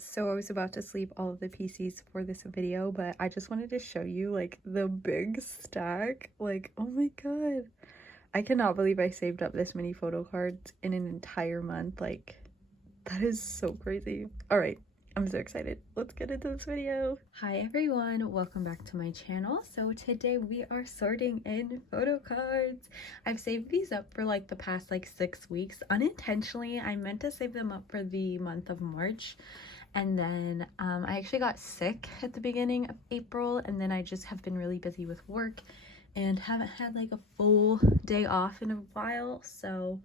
So I was about to sleep all of the PCs for this video, but I just wanted to show you like the big stack. Like, oh my god. I cannot believe I saved up this many photo cards in an entire month. Like, that is so crazy. All right, I'm so excited. Let's get into this video. Hi everyone, welcome back to my channel. So today we are sorting in photo cards. I've saved these up for like the past 6 weeks. Unintentionally, I meant to save them up for the month of March. And then I actually got sick at the beginning of April, and then I just have been really busy with work and haven't had like a full day off in a while. So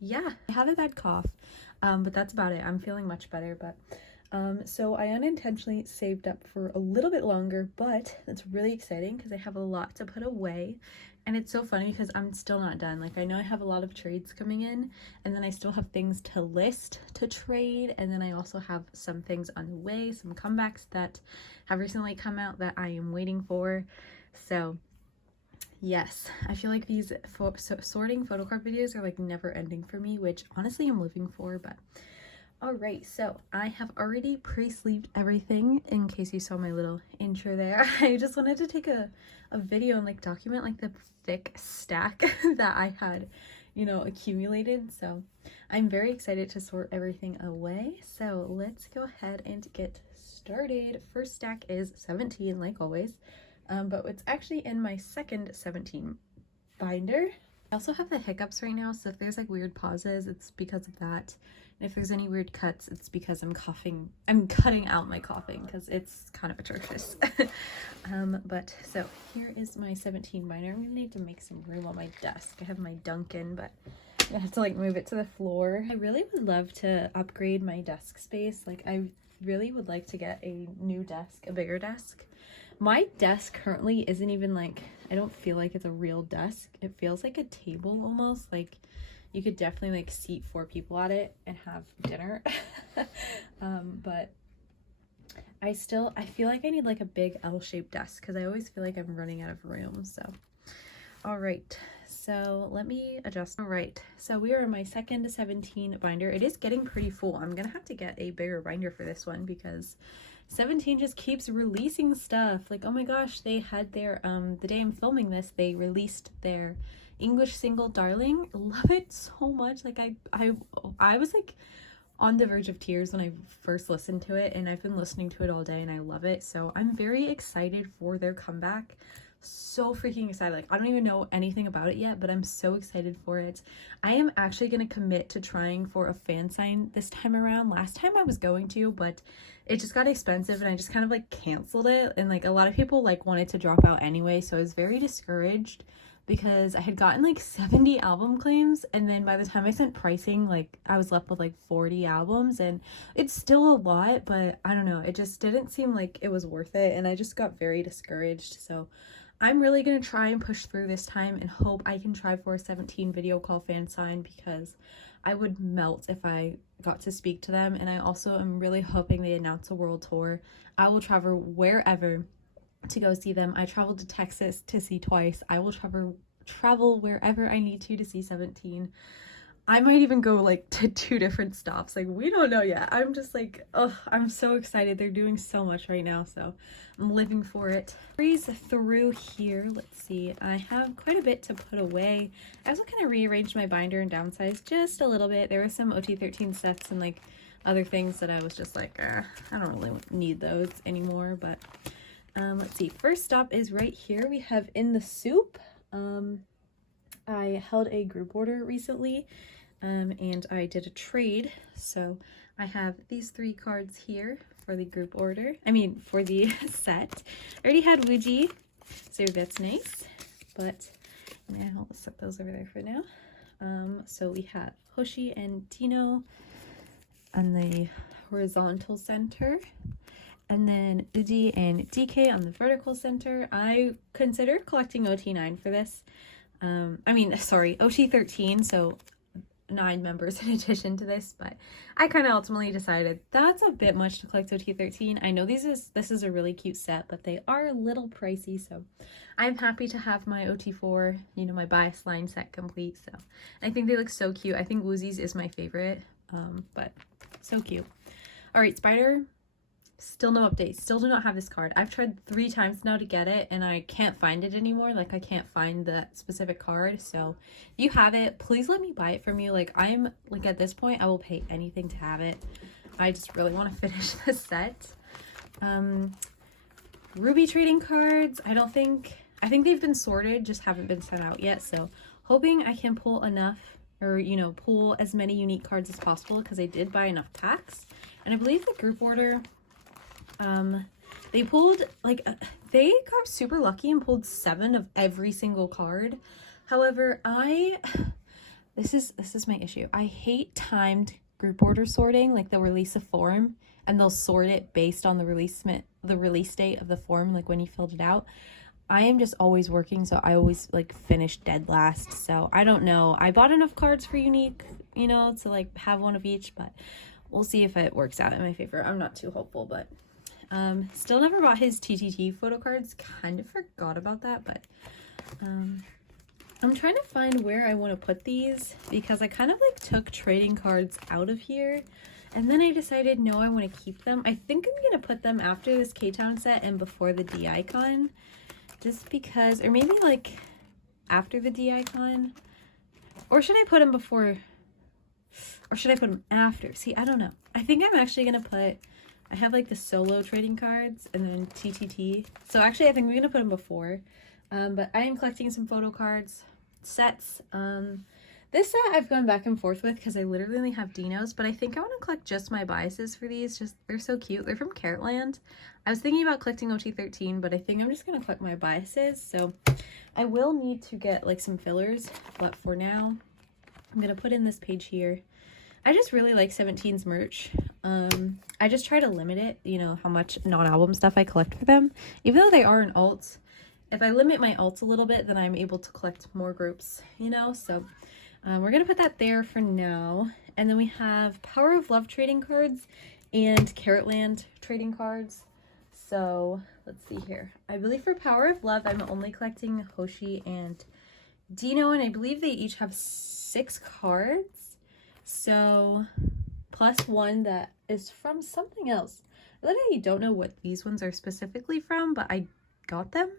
yeah, I have a bad cough, but that's about it. I'm feeling much better, but so I unintentionally saved up for a little bit longer, but it's really exciting because I have a lot to put away. And it's so funny because I'm still not done. Like, I know I have a lot of trades coming in, and then I still have things to list to trade, and then I also have some things on the way, some comebacks that have recently come out that I am waiting for. So yes, I feel like these sorting photo card videos are like never ending for me, which honestly I'm living for. But all right, so I have already pre-sleeved everything in case you saw my little intro there. I just wanted to take a video and like document like the thick stack that I had, you know, accumulated. So I'm very excited to sort everything away. So let's go ahead and get started. First stack is 17, like always, but it's actually in my second 17 binder. I also have the hiccups right now, so if there's like weird pauses, it's because of that. And if there's any weird cuts, it's because I'm coughing. I'm cutting out my coughing because it's kind of atrocious. But so here is my 17 binder. I'm gonna need to make some room on my desk. I have my Duncan, but I have to like move it to the floor. I really would love to upgrade my desk space. Like, I really would like to get a new desk, a bigger desk. My desk currently isn't even like, I don't feel like it's a real desk. It feels like a table almost. Like, you could definitely like seat 4 people at it and have dinner. But I feel like I need like a big L-shaped desk because I always feel like I'm running out of room. So all right, so let me adjust. All right, so we are in my second 17 binder. It is getting pretty full. I'm gonna have to get a bigger binder for this one because 17 just keeps releasing stuff. Like, oh my gosh, they had their the day I'm filming this, they released their English single Darling. Love it so much. Like, I was like on the verge of tears when I first listened to it, and I've been listening to it all day and I love it. So I'm very excited for their comeback. So freaking excited. Like, I don't even know anything about it yet, but I'm so excited for it. I am actually going to commit to trying for a fan sign this time around. Last time I was going to, but it just got expensive and I just kind of like canceled it, and like a lot of people like wanted to drop out anyway, so I was very discouraged because I had gotten like 70 album claims, and then by the time I sent pricing, like I was left with like 40 albums, and it's still a lot, but I don't know, it just didn't seem like it was worth it, and I just got very discouraged. So I'm really going to try and push through this time and hope I can try for a 17 video call fan sign, because I would melt if I got to speak to them. And I also am really hoping they announce a world tour. I will travel wherever to go see them. I traveled to Texas to see Twice. I will travel wherever I need to see 17. I might even go like to 2 different stops. Like, we don't know yet. I'm just like, oh, I'm so excited. They're doing so much right now, so I'm living for it. Breeze through here. Let's see. I have quite a bit to put away. I also kind of rearranged my binder and downsized just a little bit. There were some OT13 sets and like other things that I was just like, I don't really need those anymore. But let's see. First stop is right here. We have In the Soup. I held a group order recently, and I did a trade, so I have these 3 cards here for the group order. I mean, for the set. I already had Weeekly, so that's nice, but I'll set those over there for now. So we have Hoshi and Tino on the horizontal center, and then Uji and DK on the vertical center. I considered collecting OT9 for this. OT13, so 9 members in addition to this, but I kind of ultimately decided that's a bit much to collect OT13. I know this is a really cute set, but they are a little pricey, so I'm happy to have my OT4, you know, my bias line set complete. So I think they look so cute. I think Woozies is my favorite, but so cute. All right, Spider, still no updates. Still do not have this card. I've tried 3 times now to get it, and I can't find it anymore. Like, I can't find that specific card. So if you have it, please let me buy it from you. Like, I'm, like, at this point, I will pay anything to have it. I just really want to finish this set. Ruby trading cards, I think they've been sorted, just haven't been sent out yet. So hoping I can pull enough, or, you know, pull as many unique cards as possible, because I did buy enough packs. And I believe the group order, they pulled, like, they got super lucky and pulled 7 of every single card. However, this is my issue. I hate timed group order sorting. Like, they'll release a form and they'll sort it based on the release date of the form, like when you filled it out. I am just always working, so I always, like, finish dead last. So I don't know. I bought enough cards for unique, you know, to, like, have one of each, but we'll see if it works out in my favor. I'm not too hopeful, but still never bought his TTT photo cards. Kind of forgot about that, but I'm trying to find where I want to put these, because I kind of, like, took trading cards out of here, and then I decided, no, I want to keep them. I think I'm going to put them after this K-Town set and before the D-Icon, just because, or maybe, like, after the D-Icon, or should I put them before, or should I put them after? See, I don't know. I think I'm actually going to put, I have, like, the solo trading cards and then TTT. So actually, I think we're going to put them before. But I am collecting some photo cards sets. This set I've gone back and forth with because I literally only have Dinos, but I think I want to collect just my biases for these. Just, they're so cute. They're from Carrotland. I was thinking about collecting OT13, but I think I'm just going to collect my biases. So I will need to get, like, some fillers, but for now, I'm going to put in this page here. I just really like 17's merch. I just try to limit it, you know, how much non-album stuff I collect for them. Even though they are an alt, if I limit my alts a little bit, then I'm able to collect more groups, you know? So we're going to put that there for now. And then we have Power of Love trading cards and Carrotland trading cards. So let's see here. I believe for Power of Love, I'm only collecting Hoshi and Dino, and I believe they each have 6 cards. So plus 1 that is from something else. I literally don't know what these ones are specifically from, but I got them,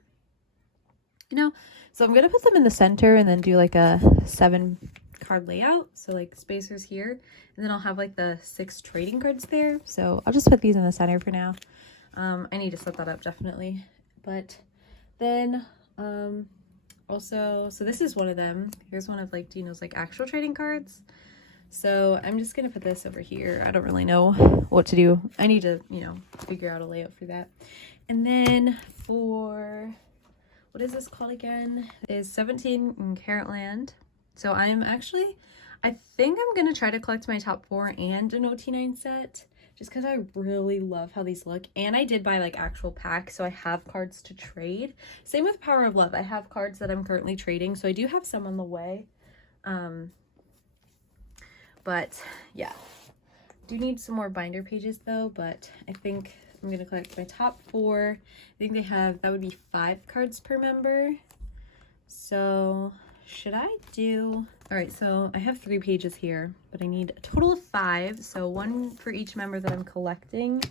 you know? So I'm going to put them in the center and then do, like, a 7 card layout. So, like, spacers here, and then I'll have, like, the 6 trading cards there. So I'll just put these in the center for now. I need to set that up definitely. But then also, so this is one of them. Here's one of, like, Dino's, like, actual trading cards. So I'm just going to put this over here. I don't really know what to do. I need to, you know, figure out a layout for that. And then for, what is this called again? Is 17 in Carrotland. So I'm actually, I think I'm going to try to collect my top 4 and an OT9 set, just because I really love how these look. And I did buy, like, actual packs, so I have cards to trade. Same with Power of Love. I have cards that I'm currently trading, so I do have some on the way. But yeah, do need some more binder pages though, but I think I'm going to collect my top 4. I think they have, that would be 5 cards per member. So should I do, all right, so I have 3 pages here, but I need a total of 5. So 1 for each member that I'm collecting,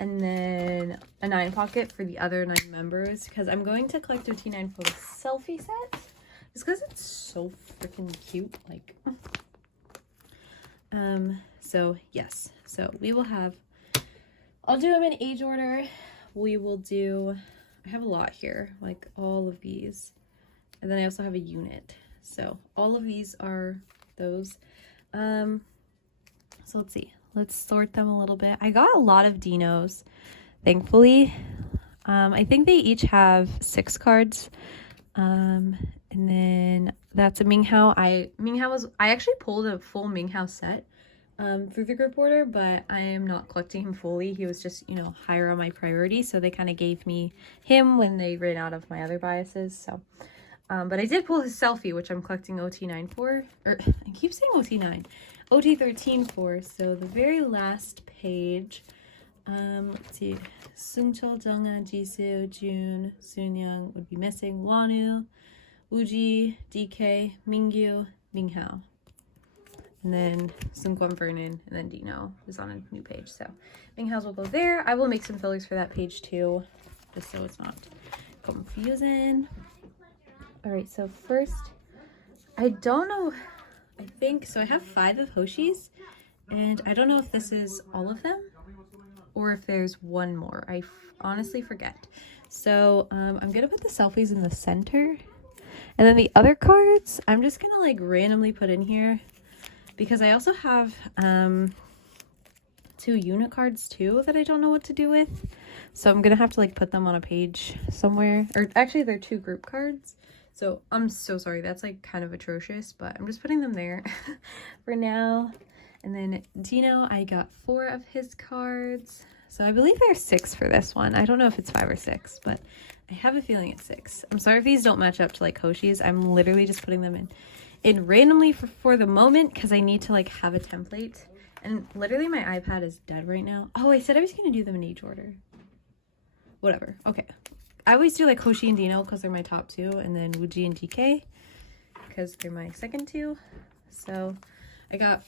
and then a 9 pocket for the other 9 members, because I'm going to collect OT9 for the selfie set, just because it's so freaking cute. Like, so yes, so we will have, I'll do them in age order. We will do, I have a lot here, like all of these, and then I also have a unit. So all of these are those. So let's see, let's sort them a little bit. I got a lot of Dinos, thankfully. I think they each have 6 cards. And then that's a Minghao. I actually pulled a full Minghao set through the group order, but I am not collecting him fully. He was just, you know, higher on my priority, so they kind of gave me him when they ran out of my other biases. So but I did pull his selfie, which I'm collecting OT9 for, or I keep saying OT9, OT13 for. So the very last page, let's see, Sunchul, Jungha, Jisoo, Jun, Sunyoung would be missing, Wonu, Uji, DK, Mingyu, Minghao. and then Sunkwon Vernon, and then Dino is on a new page. So Minghao's will go there. I will make some fillers for that page too, just so it's not confusing. All right, so first, I don't know, I think, so I have 5 of Hoshi's, and I don't know if this is all of them or if there's one more. I honestly forget. So I'm gonna put the selfies in the center, and then the other cards I'm just gonna like randomly put in here because I also have 2 unit cards too that I don't know what to do with. So I'm gonna have to like put them on a page somewhere, or actually they're 2 group cards. So I'm so sorry, that's like kind of atrocious, but I'm just putting them there for now. And then Dino, I got 4 of his cards. So I believe there's 6 for this one. I don't know if it's 5 or 6, but I have a feeling it's 6. I'm sorry if these don't match up to like Hoshi's. I'm literally just putting them in randomly for the moment because I need to like have a template. And literally my iPad is dead right now. Oh, I said I was going to do them in age order. Whatever. Okay. I always do like Hoshi and Dino because they're my top 2, and then Wooji and DK because they're my second 2. So I got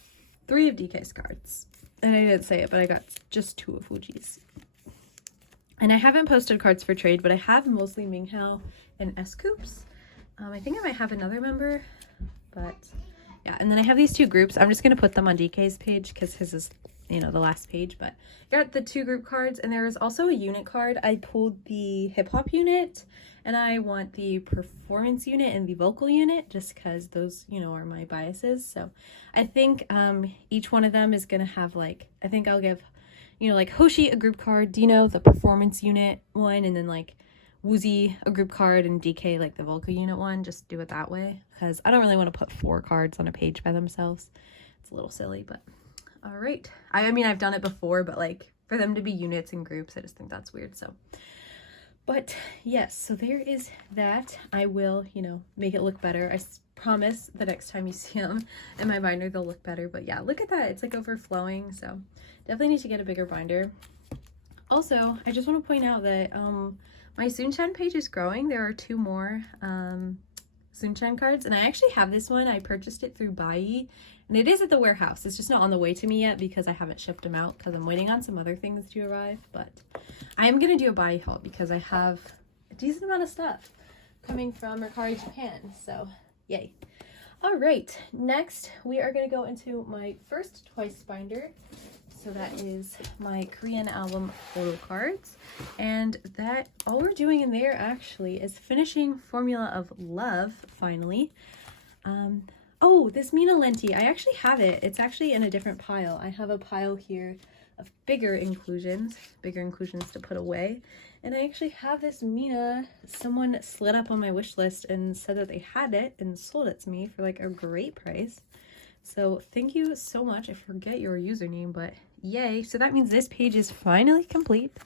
3 of DK's cards. And I didn't say it, but I got just 2 of Wooji's. And I haven't posted cards for trade, but I have mostly Minghao and S-Coops. I think I might have another member, but yeah. And then I have these 2 groups. I'm just going to put them on DK's page because his is, you know, the last page. But I got the 2 group cards, and there was also a unit card. I pulled the hip-hop unit, and I want the performance unit and the vocal unit just because those, you know, are my biases. So I think each one of them is going to have like, I think I'll give, you know, like Hoshi a group card, Dino the performance unit one, and then like Woozi a group card, and DK like the vocal unit one. Just do it that way because I don't really want to put 4 cards on a page by themselves. It's a little silly, but all right. I mean, I've done it before, but like for them to be units and groups, I just think that's weird. So, but yes, so there is that. I will, you know, make it look better. I promise the next time you see them in my binder, they'll look better. But yeah, look at that. It's like overflowing. So definitely need to get a bigger binder. Also, I just want to point out that my Sunchan page is growing. There are 2 more Sunchan cards, and I actually have this one. I purchased it through Buyee, and it is at the warehouse. It's just not on the way to me yet because I haven't shipped them out because I'm waiting on some other things to arrive. But I am going to do a Buyee haul because I have a decent amount of stuff coming from Mercari Japan. So yay. All right, next we are going to go into my first Twice binder. So that is my Korean album photo cards, and that all we're doing in there actually is finishing Formula of Love finally. Oh, this Mina Lenti, I actually have it. It's actually in a different pile. I have a pile here of bigger inclusions to put away, and I actually have this Mina. Someone slid up on my wish list and said that they had it and sold it to me for like a great price. So thank you so much. I forget your username, but yay. So that means this page is finally complete.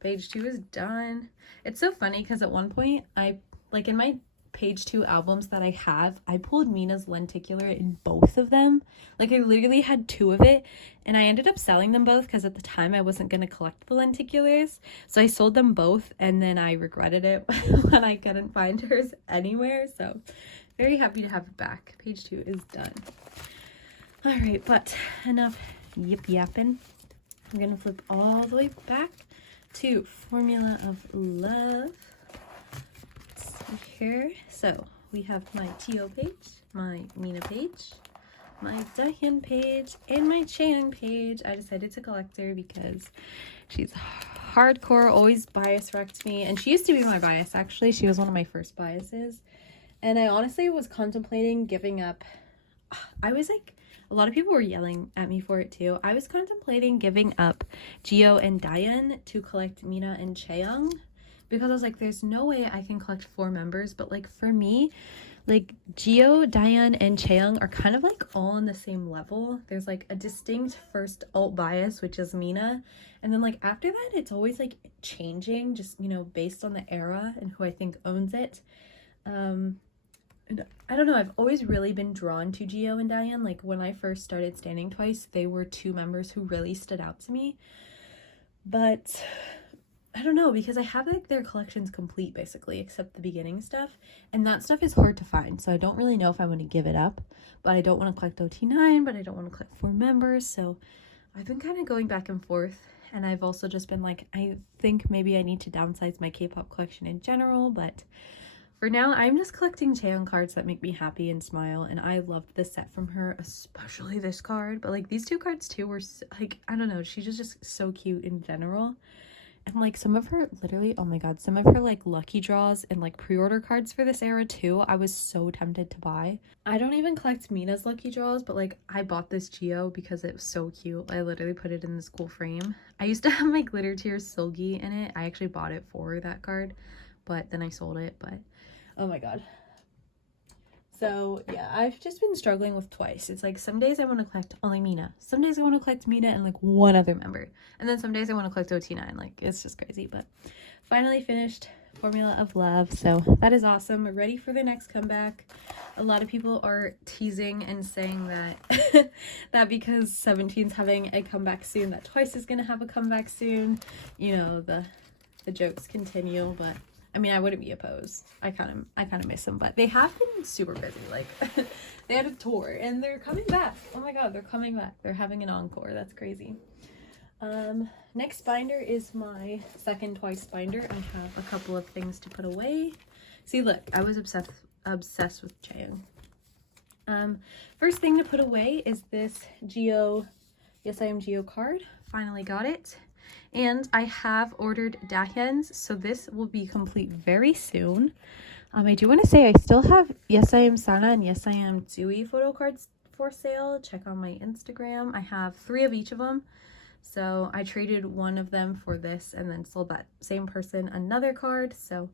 Page 2 is done. It's so funny because at one point I, like in my page 2 albums that I have, I pulled Mina's lenticular in both of them. Like I literally had 2 of it, and I ended up selling them both because at the time I wasn't going to collect the lenticulars. So I sold them both, and then I regretted it when I couldn't find hers anywhere. So very happy to have it back. Page 2 is done. All right, but enough yapping. I'm gonna flip all the way back to Formula of Love. Let's see here. So we have my Tio page, my Mina page, my Dahyun page, and my Chaeyoung page. I decided to collect her because she's hardcore, always bias wrecked me, and she used to be my bias actually. She was one of my first biases, and I honestly was contemplating giving up. I was like, a lot of people were yelling at me for it too. I was contemplating giving up Geo and Dahyun to collect Mina and Chaeyoung because I was like, there's no way I can collect 4 members. But like for me, like Geo, Dahyun, and Chaeyoung are kind of like all on the same level. There's like a distinct first alt bias, which is Mina. And then like after that, it's always like changing just, you know, based on the era and who I think owns it. And I don't know, I've always really been drawn to Geo and Dahyun. Like when I first started standing Twice, they were 2 members who really stood out to me. But I don't know, because I have like their collections complete basically, except the beginning stuff, and that stuff is hard to find, so I don't really know if I'm going to give it up. But I don't want to collect OT9, but I don't want to collect 4 members, so I've been kind of going back and forth. And I've also just been like, I think maybe I need to downsize my K-pop collection in general, but for now I'm just collecting Chaeyoung cards that make me happy and smile. And I loved this set from her, especially this card, but like these 2 cards too were like, I don't know, she's just so cute in general. And like some of her, literally, oh my god, some of her like lucky draws and like pre-order cards for this era too, I was so tempted to buy. I don't even collect Mina's lucky draws, but like I bought this Geo because it was so cute. I literally put it in this cool frame. I used to have my Glitter Tears Silgi in it. I actually bought it for that card, but then I sold it. But oh my god. So yeah, I've just been struggling with twice. It's like some days I want to collect only Mina. Some days I want to collect Mina and like 1 other member. And then some days I want to collect OT9. Like it's just crazy. But finally finished Formula of Love. So that is awesome. Ready for the next comeback. A lot of people are teasing and saying that that because 17's having a comeback soon, that Twice is gonna have a comeback soon. You know, the jokes continue, but I mean, I wouldn't be opposed. I kind of miss them, but they have been super busy. Like, they had a tour, and they're coming back. Oh my god, they're coming back. They're having an encore. That's crazy. Next binder is my second Twice binder. I have a couple of things to put away. See, look, I was obsessed with Chaeyoung. First thing to put away is this Geo, Yes I Am Geo card. Finally got it. And I have ordered Dahyun's, so this will be complete very soon. I do want to say I still have Yes I Am Sana and Yes I Am Buyee photo cards for sale. Check on my Instagram. I have 3 of each of them. So I traded one of them for this and then sold that same person another card. So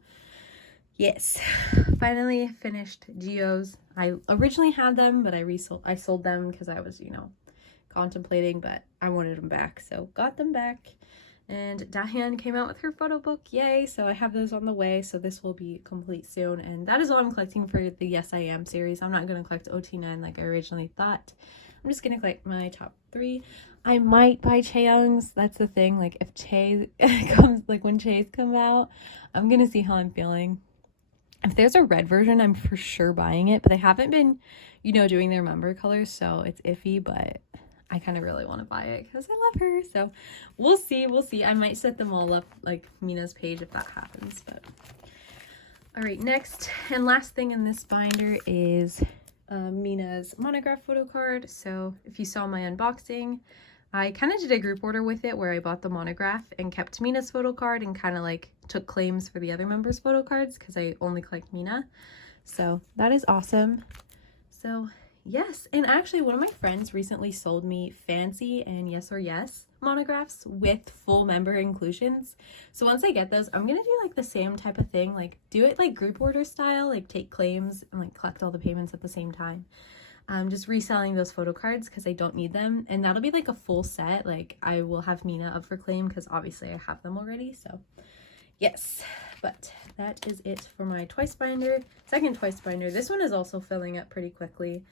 yes, finally finished Geos. I originally had them, but I sold them because I was, you know, contemplating, but I wanted them back, so got them back. And Dahyun came out with her photo book, yay! So I have those on the way, so this will be complete soon. And that is all I'm collecting for the Yes I Am series. I'm not going to collect OT9 like I originally thought. I'm just going to collect my top 3. I might buy Chaeyoung's. That's the thing, like if Chae comes, like when Chae's come out, I'm going to see how I'm feeling. If there's a red version, I'm for sure buying it, but they haven't been, you know, doing their member colors, so it's iffy, but I kind of really want to buy it because I love her. So we'll see. I might set them all up like Mina's page if that happens. But all right, next and last thing in this binder is Mina's monograph photo card. So if you saw my unboxing, I kind of did a group order with it where I bought the monograph and kept Mina's photo card and kind of like took claims for the other members' photo cards because I only collect Mina. So that is awesome. So yes, and actually one of my friends recently sold me Fancy and Yes or Yes monographs with full member inclusions. So once I get those, I'm gonna do like the same type of thing, like do it like group order style, like take claims and like collect all the payments at the same time. Just reselling those photo cards because I don't need them, and that'll be like a full set. Like I will have Mina up for claim because obviously I have them already. So yes, but that is it for my Twice binder, second Twice binder. This one is also filling up pretty quickly.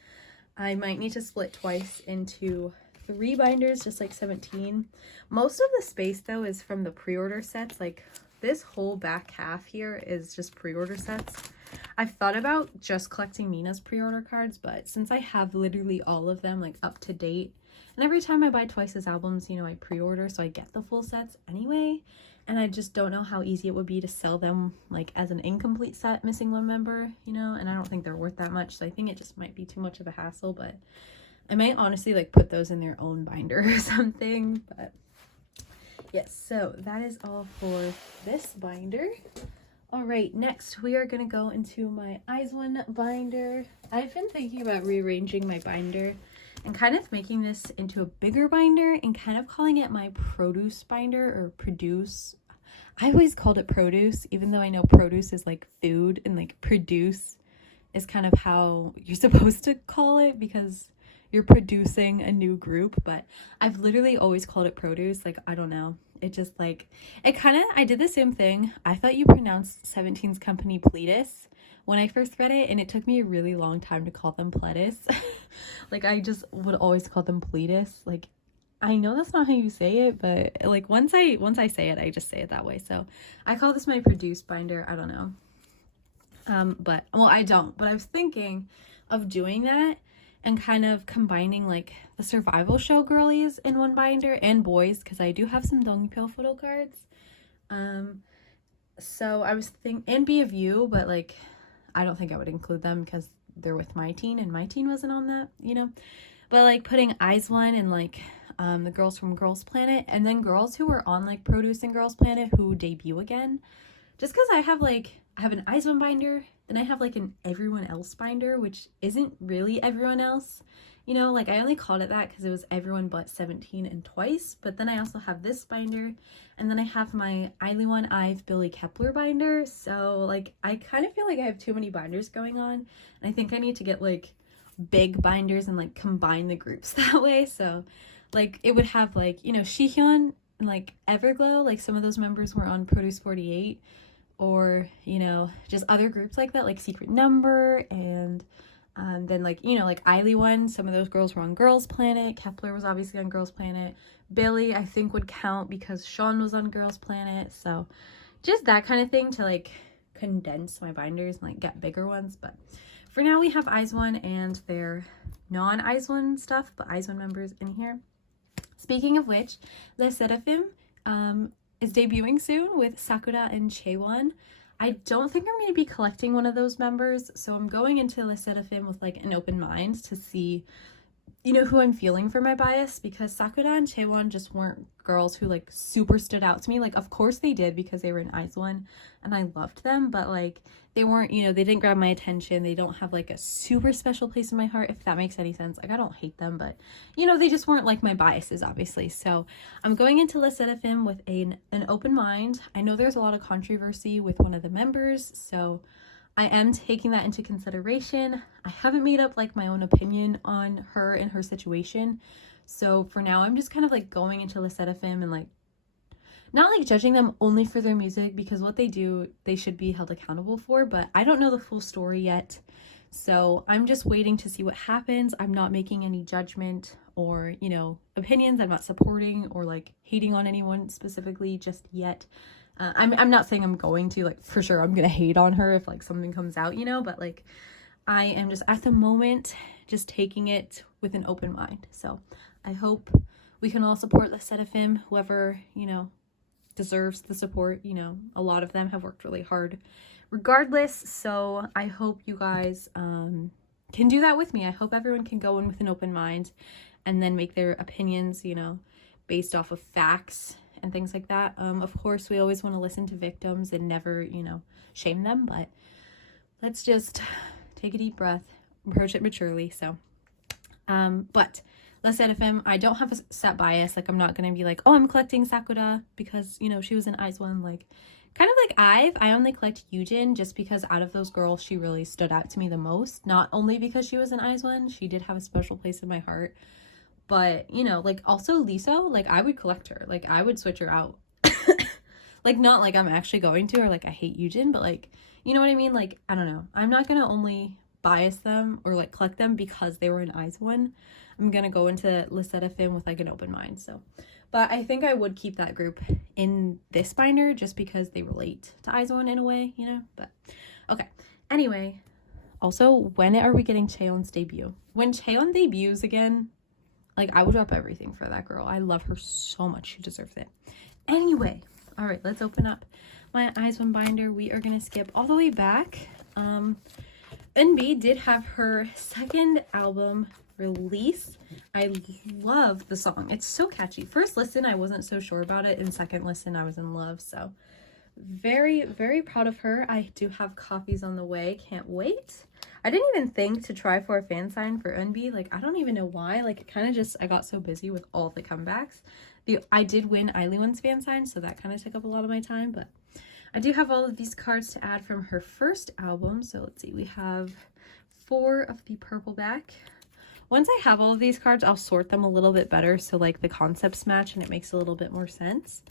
I might need to split Twice into 3 binders, just like 17. Most of the space though is from the pre-order sets. Like this whole back half here is just pre-order sets. I've thought about just collecting Mina's pre-order cards, but since I have literally all of them like up to date, and every time I buy Twice's albums, you know, I pre-order, so I get the full sets anyway, and I just don't know how easy it would be to sell them like as an incomplete set missing 1 member, you know, and I don't think they're worth that much, so I think it just might be too much of a hassle. But I might honestly like put those in their own binder or something. But yes, so that is all for this binder. All right, next we are gonna go into my Eyes One binder. I've been thinking about rearranging my binder and kind of making this into a bigger binder and kind of calling it my produce binder, or produce. I always called it produce, even though I know produce is like food and like produce is kind of how you're supposed to call it because you're producing a new group. But I've literally always called it produce. Like, I don't know. It just like, it kind of, I did the same thing. I thought you pronounced 17's company Pledis when I first read it, and it took me a really long time to call them Pledis. Like, I just would always call them Pledis. Like, I know that's not how you say it, but like once I say it, I just say it that way. So I call this my produced binder. I don't know. But well, I don't, but I was thinking of doing that and kind of combining like the survival show girlies in one binder and boys, because I do have some Dongpyo photo cards. So I was thinking, and Be of You, but like I don't think I would include them because they're with my teen and my teen wasn't on that, you know. But like putting IZ*ONE and like the girls from Girls Planet, and then girls who were on like Produce and Girls Planet who debut again, just because I have an IZ*ONE binder, then I have like an everyone else binder, which isn't really everyone else, you know. Like I only called it that because it was everyone but 17 and Twice. But then I also have this binder, and then I have my ILY1 IVE Billlie Kepler binder. So like I kind of feel like I have too many binders going on, and I think I need to get like big binders and like combine the groups that way. So like it would have like, you know, Shihyun and like Everglow, like some of those members were on Produce 48, or you know, just other groups like that, like Secret Number, and then like, you know, like ILY1, some of those girls were on Girls Planet. Kepler was obviously on Girls Planet. Billlie I think would count because Sean was on Girls Planet. So just that kind of thing to like condense my binders and like get bigger ones. But for now we have IZ*ONE and their non-IZ*ONE stuff, but IZ*ONE members in here. Speaking of which, Le Seraphim is debuting soon with Sakura and Chaewon. I don't think I'm going to be collecting one of those members, so I'm going into Le Seraphim with like an open mind to see, you know, who I'm feeling for my bias, because Sakura and Chaewon just weren't girls who like super stood out to me. Like of course they did because they were in IZ*ONE and I loved them, but like they weren't, you know, they didn't grab my attention. They don't have like a super special place in my heart, if that makes any sense. Like I don't hate them, but you know, they just weren't like my biases, obviously. So I'm going into Le Seraphim with an open mind. I know there's a lot of controversy with one of the members, so I am taking that into consideration. I haven't made up like my own opinion on her and her situation. So for now, I'm just kind of like going into Le Seraphim and like not like judging them only for their music, because what they do, they should be held accountable for, but I don't know the full story yet. So I'm just waiting to see what happens. I'm not making any judgment or, you know, opinions. I'm not supporting or like hating on anyone specifically just yet. I'm not saying I'm going to, like, for sure I'm gonna hate on her if like something comes out, you know, but like I am just at the moment just taking it with an open mind. So I hope we can all support Le Seraphim, whoever, you know, deserves the support. You know, a lot of them have worked really hard regardless, so I hope you guys can do that with me. I hope everyone can go in with an open mind and then make their opinions, you know, based off of facts and things like that. Of course, we always want to listen to victims and never, you know, shame them, but let's just take a deep breath, approach it maturely. So but Le Seraphim, I don't have a set bias. Like I'm not gonna be like, oh, I'm collecting Sakura because, you know, she was in IZ*ONE. Like kind of like IVE, I only collect Yujin just because out of those girls she really stood out to me the most. Not only because she was in IZ*ONE, she did have a special place in my heart, but you know, like also Liso, like I would collect her, like I would switch her out. Like not like I'm actually going to, or like I hate Yujin, but like, you know what I mean? Like I don't know, I'm not gonna only bias them or like collect them because they were in IZ*ONE. I'm gonna go into Le Seraphim with like an open mind. So but I think I would keep that group in this binder just because they relate to IZ*ONE in a way, you know. But okay, anyway, also, when are we getting Chaeyeon's debut? When Chaeyeon debuts again, like I would drop everything for that girl. I love her so much. She deserves it. Anyway, all right, let's open up my IZ*ONE binder. We are gonna skip all the way back. NB did have her second album release. I love the song. It's so catchy. First listen, I wasn't so sure about it, and second listen, I was in love. So very, very proud of her. I do have copies on the way. Can't wait. I didn't even think to try for a fan sign for NB. Like, I don't even know why. Like, it kind of just, I got so busy with all the comebacks. I did win ILY1's fan sign, so that kind of took up a lot of my time, but I do have all of these cards to add from her first album. So let's see, we have 4 of the purple back. Once I have all of these cards, I'll sort them a little bit better so like the concepts match and it makes a little bit more sense.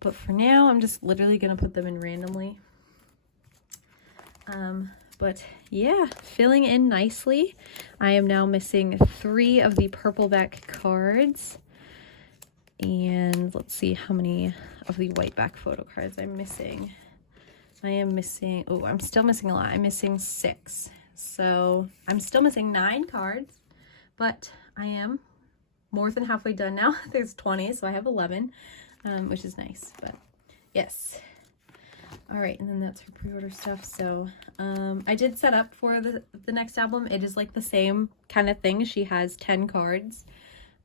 But for now, I'm just literally going to put them in randomly. But yeah, filling in nicely. I am now missing 3 of the purple back cards. And let's see how many of the white back photo cards I'm missing. I am missing, oh, I'm still missing a lot. I'm missing 6. So I'm still missing 9 cards, but I am more than halfway done now. There's 20, so I have 11, which is nice, but yes. All right, and then that's her pre-order stuff. So I did set up for the next album. It is like the same kind of thing. She has 10 cards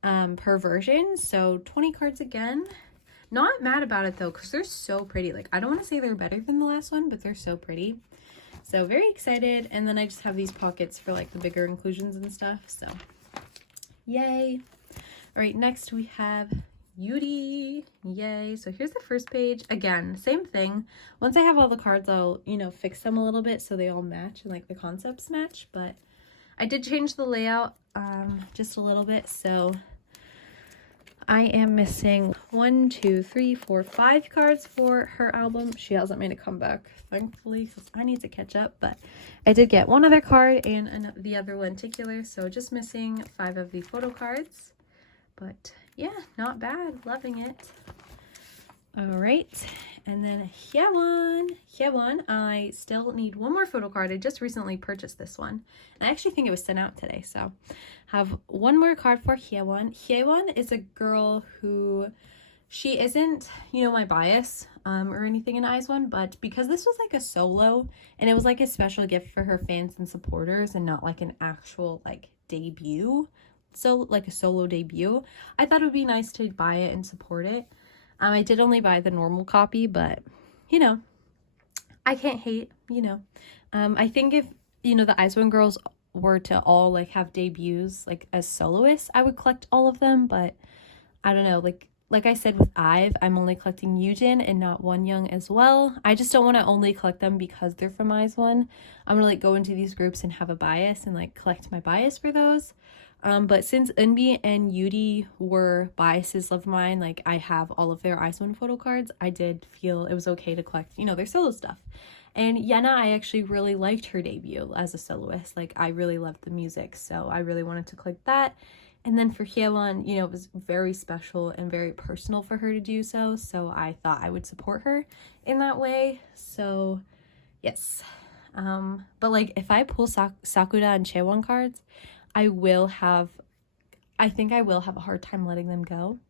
per version, so 20 cards again. Not mad about it though, because they're so pretty. Like, I don't want to say they're better than the last one, but they're so pretty. So very excited. And then I just have these pockets for like the bigger inclusions and stuff, so yay. All right, next we have Yuri. Yay. So here's the first page. Again, same thing. Once I have all the cards, I'll, you know, fix them a little bit so they all match and like the concepts match, but I did change the layout just a little bit. So I am missing 1, 2, 3, 4, 5 cards for her album. She hasn't made a comeback, thankfully, because I need to catch up, but I did get one other card and the other lenticular, so just missing 5 of the photo cards. But yeah, not bad. Loving it. All right, and then Hyewon. I still need one more photo card. I just recently purchased this one, and I actually think it was sent out today, so have one more card for Hyewon. Hyewon is a girl who, she isn't, you know, my bias or anything in IZ*ONE, but because this was like a solo and it was like a special gift for her fans and supporters and not like an actual like debut, so like a solo debut, I thought it would be nice to buy it and support it. I did only buy the normal copy, but you know, I can't hate, you know. I think if, you know, the IZ*ONE girls were to all like have debuts like as soloists, I would collect all of them, but I don't know, like I said with IVE, I'm only collecting Yujin and not Wonyoung as well. I just don't want to only collect them because they're from IZ*ONE. I'm gonna like go into these groups and have a bias and like collect my bias for those. But since Eunbi and Yuri were biases of mine, like I have all of their IZ*ONE photo cards, I did feel it was okay to collect, you know, their solo stuff. And Yena, I actually really liked her debut as a soloist. Like, I really loved the music, so I really wanted to collect that. And then for Hyewon, you know, it was very special and very personal for her to do so, so I thought I would support her in that way. So, yes. But like, if I pull Sakura and Chaewon cards, I think I will have a hard time letting them go,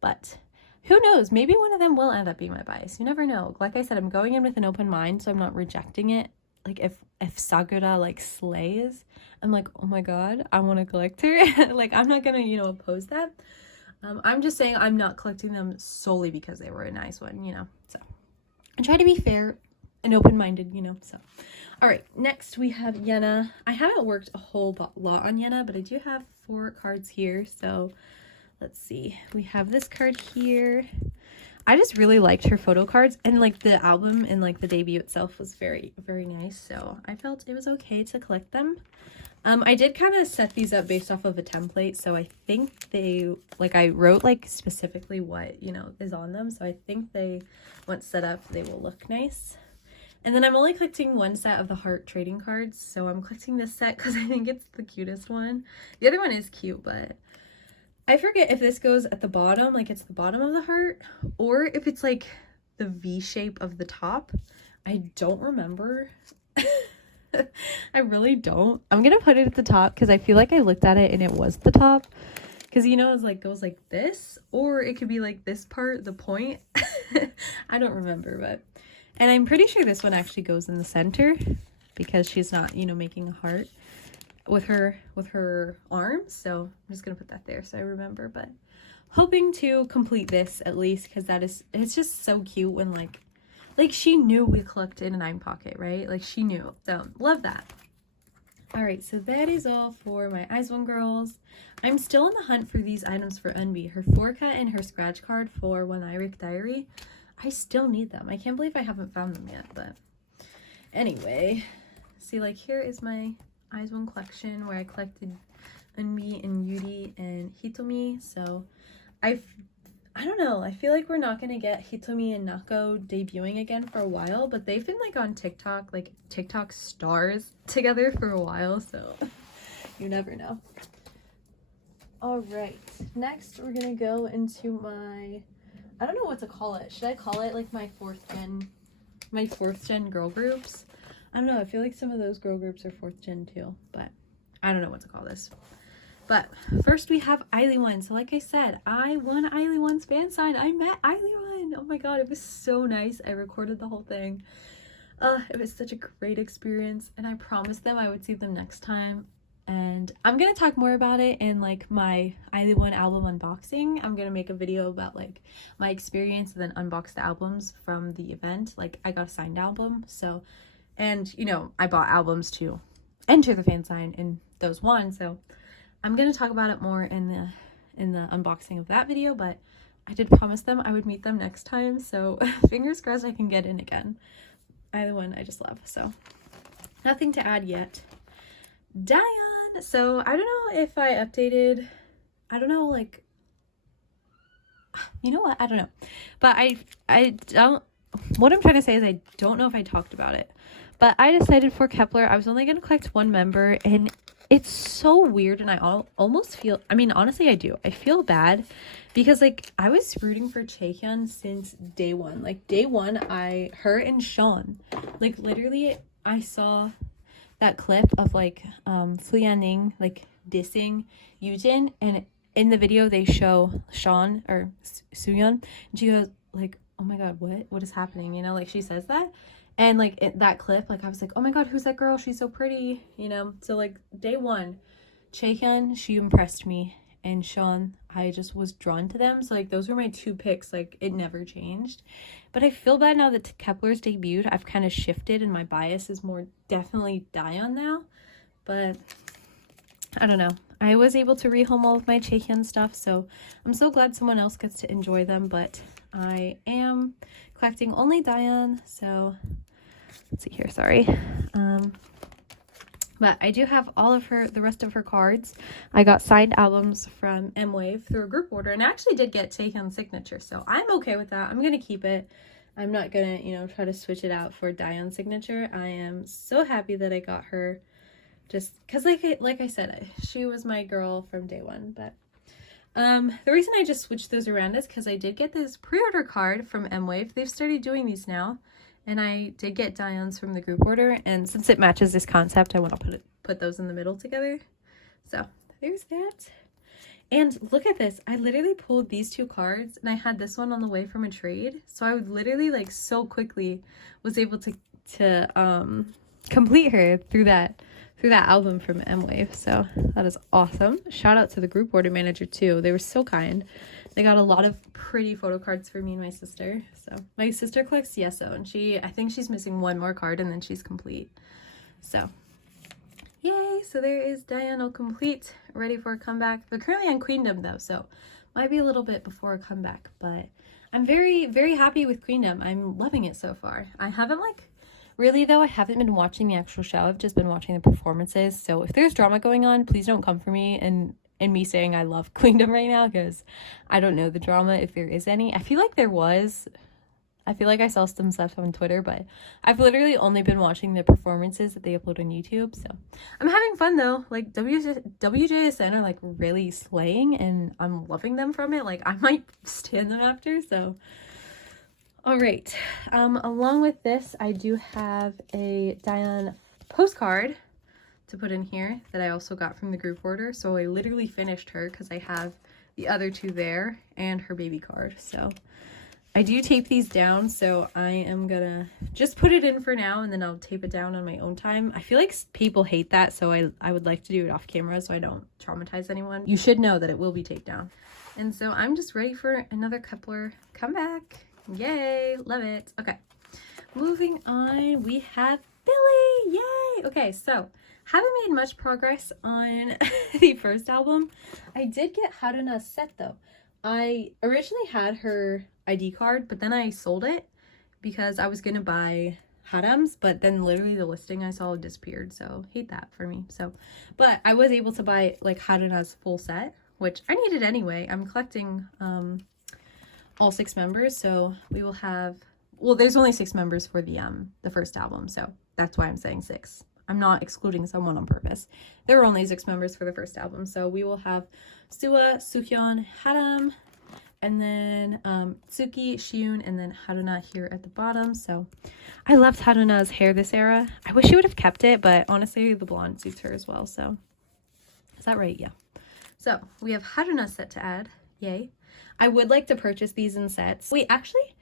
but who knows, maybe one of them will end up being my bias. You never know. Like I said, I'm going in with an open mind, so I'm not rejecting it. Like if Sakura like slays, I'm like, oh my god, I want to collect her. Like, I'm not gonna, you know, oppose that. I'm just saying I'm not collecting them solely because they were a nice one, you know. So I try to be fair and open-minded, you know. So all right, next we have Yena. I haven't worked a whole lot on Yena, but I do have 4 cards here. So let's see. We have this card here. I just really liked her photo cards, and like the album and like the debut itself was very, very nice. So I felt it was okay to collect them. I did kind of set these up based off of a template. So I think they, like I wrote like specifically what, you know, is on them. So I think they, once set up, they will look nice. And then I'm only collecting 1 set of the heart trading cards, so I'm collecting this set because I think it's the cutest one. The other one is cute, but I forget if this goes at the bottom, like it's the bottom of the heart, or if it's like the V shape of the top. I don't remember. I really don't. I'm gonna put it at the top because I feel like I looked at it and it was the top. Because, you know, it's like goes like this, or it could be like this part, the point. I don't remember, but... And I'm pretty sure this one actually goes in the center because she's not, you know, making a heart with her arms. So I'm just going to put that there so I remember. But hoping to complete this at least because it's just so cute when like she knew we collected an eye pocket, right? Like she knew. So love that. All right, so that is all for my IZ*ONE girls. I'm still on the hunt for these items for Eunbi. Her forecut and her scratch card for One Irik Diary. I still need them. I can't believe I haven't found them yet, but anyway. See, like, here is my IZ*ONE collection where I collected Eunbi and Yuri and Hitomi. So I don't know. I feel like we're not going to get Hitomi and Nako debuting again for a while, but they've been like on TikTok, like TikTok stars together for a while, so you never know. All right, next we're gonna go into my, I don't know what to call it. Should I call it like my fourth gen girl groups? I don't know. I feel like some of those girl groups are fourth gen too, but I don't know what to call this. But first we have Eily1. So like I said, I won Eily1's fan sign. I met Eily1. Oh my god, it was so nice. I recorded the whole thing. It was such a great experience, and I promised them I would see them next time. And I'm gonna talk more about it in like my Eily1 album unboxing. I'm gonna make a video about like my experience and then unbox the albums from the event. Like I got a signed album, so, and you know, I bought albums to enter the fan sign and those won. So I'm gonna talk about it more in the unboxing of that video, but I did promise them I would meet them next time. So fingers crossed I can get in again. Eily1 I just love. So nothing to add yet. Diane. So I don't know if I updated, I don't know, like, you know what, I don't know, but I don't, what I'm trying to say is I don't know if I talked about it, but I decided for Kepler I was only going to collect one member, and it's so weird, and I almost feel, I mean, honestly I do, I feel bad, because like I was rooting for Chaehyun since day one. Like day one, her and Sean, like literally I saw that clip of like Fleaning like dissing Yujin, and in the video they show Sean or Sooyeon, and she goes like, oh my god, what is happening, you know, like she says that, and like that clip, like I was like, oh my god, who's that girl, she's so pretty, you know. So like day one, Chaehyun, she impressed me, and Sean, I just was drawn to them. So like those were my two picks, like it never changed. But I feel bad now that Kepler's debuted. I've kind of shifted and my bias is more definitely Dion now. But I don't know. I was able to rehome all of my Chaehyun stuff, so I'm so glad someone else gets to enjoy them. But I am collecting only Dion, so let's see here, sorry. But I do have all of the rest of her cards. I got signed albums from M-Wave through a group order, and I actually did get Chaehyun's signature, so I'm okay with that. I'm going to keep it. I'm not going to, you know, try to switch it out for Dion's signature. I am so happy that I got her, just because like I said, she was my girl from day one. But the reason I just switched those around is because I did get this pre-order card from M-Wave. They've started doing these now. And I did get Dion's from the group order, and since it matches this concept, I want to put those in the middle together. So there's that. And look at this. I literally pulled these two cards, and I had this one on the way from a trade. So I would literally like so quickly was able to complete her through that album from M-Wave. So that is awesome. Shout out to the group order manager too. They were so kind. They got a lot of pretty photo cards for me and my sister. So my sister collects Yeso, and I think she's missing one more card and then she's complete. So yay. So there is Diane all complete, ready for a comeback. We're currently on Queendom though, so might be a little bit before a comeback, but I'm very, very happy with Queendom. I'm loving it so far. I haven't really though, I haven't been watching the actual show. I've just been watching the performances. So if there's drama going on, please don't come for me and me saying I love Queendom right now, because I don't know the drama, if there is any. I feel like there was. I feel like I saw some stuff on Twitter, but I've literally only been watching the performances that they upload on YouTube. So I'm having fun though. Like WJSN are like really slaying, and I'm loving them from it. Like I might stand them after. So all right. Along with this, I do have a Diane postcard to put in here that I also got from the group order. So I literally finished her because I have the other two there and her baby card. So I do tape these down, so I am gonna just put it in for now, and then I'll tape it down on my own time. I feel like people hate that, so I would like to do it off camera so I don't traumatize anyone. You should know that it will be taped down. And so I'm just ready for another Kepler comeback. Yay, love it. Okay, moving on, we have Billlie. Yay. Okay, so haven't made much progress on the first album. I did get Haruna's set though. I originally had her ID card, but then I sold it because I was gonna buy Haram's, but then literally the listing I saw disappeared, so hate that for me. So, but I was able to buy like Haruna's full set, which I needed anyway. I'm collecting all 6 members, so we will have, well, there's only 6 members for the first album, so that's why I'm saying 6. I'm not excluding someone on purpose. There were only 6 members for the first album. So we will have Suwa, Soohyun, Haram, and then Tsuki, Shiun, and then Haruna here at the bottom. So I loved Haruna's hair this era. I wish she would have kept it, but honestly, the blonde suits her as well. So is that right? Yeah. So we have Haruna's set to add. Yay. I would like to purchase these in sets. Wait, actually,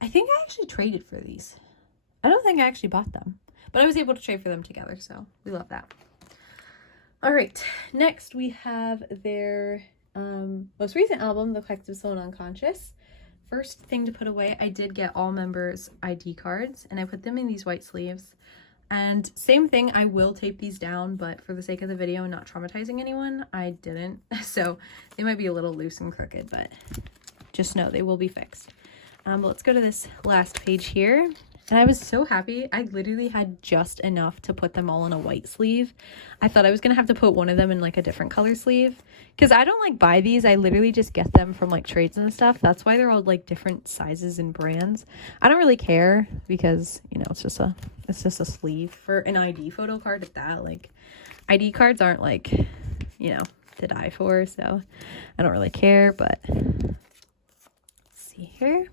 I think I actually traded for these. I don't think I actually bought them, but I was able to trade for them together, so we love that. All right, next we have their most recent album, The Collective Soul and Unconscious. First thing to put away, I did get all members' ID cards, and I put them in these white sleeves. And same thing, I will tape these down, but for the sake of the video and not traumatizing anyone, I didn't. So they might be a little loose and crooked, but just know they will be fixed. But let's go to this last page here. And I was so happy. I literally had just enough to put them all in a white sleeve. I thought I was going to have to put one of them in like a different color sleeve. Because I don't like buy these. I literally just get them from like trades and stuff. That's why they're all like different sizes and brands. I don't really care because, you know, it's just a sleeve for an ID photo card at that. Like ID cards aren't like, you know, to die for. So I don't really care. But let's see here.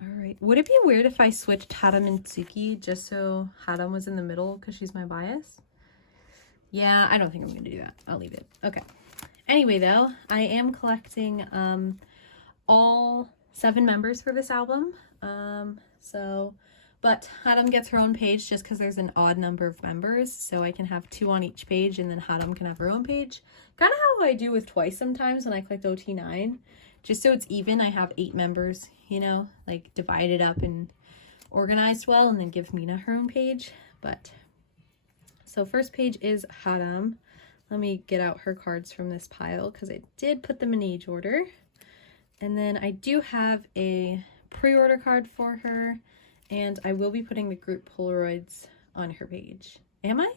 All right. Would it be weird if I switched Haram and Tsuki just so Haram was in the middle because she's my bias? Yeah, I don't think I'm going to do that. I'll leave it. Okay. Anyway, though, I am collecting all 7 members for this album. But Haram gets her own page just because there's an odd number of members. So I can have 2 on each page and then Haram can have her own page. Kind of how I do with Twice sometimes when I collect OT9. Just so it's even, I have 8 members, you know, like divided up and organized well, and then give Mina her own page. But so first page is Haram. Let me get out her cards from this pile because I did put them in age order. And then I do have a pre-order card for her, and I will be putting the group Polaroids on her page. Am I?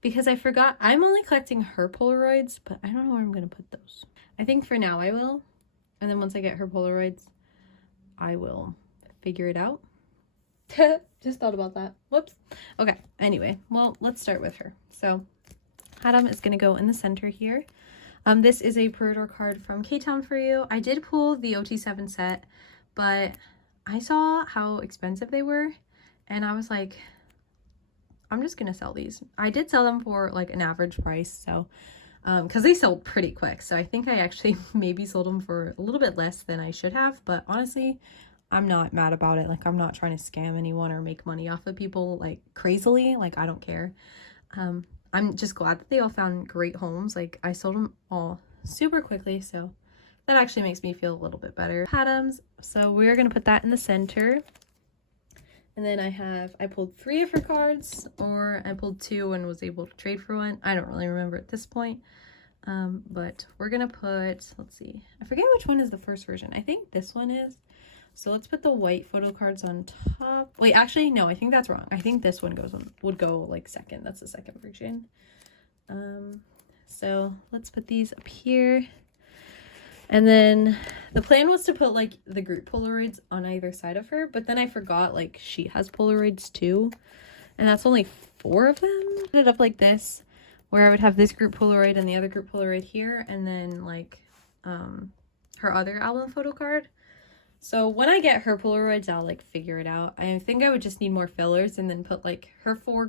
Because I forgot, I'm only collecting her Polaroids, but I don't know where I'm going to put those. I think for now I will. And then once I get her Polaroids, I will figure it out. Just thought about that. Whoops. Okay. Anyway, well, let's start with her. So Haram is going to go in the center here. This is a pre-order card from K-Town for you. I did pull the OT7 set, but I saw how expensive they were. And I was like, I'm just going to sell these. I did sell them for like an average price. So because they sell pretty quick. So I think I actually maybe sold them for a little bit less than I should have. But honestly, I'm not mad about it. Like, I'm not trying to scam anyone or make money off of people like crazily. Like, I don't care. I'm just glad that they all found great homes. Like, I sold them all super quickly. So that actually makes me feel a little bit better. Adams. So we're going to put that in the center. And then I pulled 3 of her cards, or I pulled 2 and was able to trade for 1. I don't really remember at this point. But we're going to put, let's see, I forget which one is the first version. I think this one is. So let's put the white photo cards on top. Wait, actually, no, I think that's wrong. I think this one would go like second. That's the second version. So let's put these up here. And then the plan was to put like the group Polaroids on either side of her, but then I forgot like she has Polaroids too, and that's only 4 of them. Put it up like this, where I would have this group Polaroid and the other group Polaroid here, and then like her other album photo card. So when I get her Polaroids, I'll like figure it out. I think I would just need more fillers and then put like her 4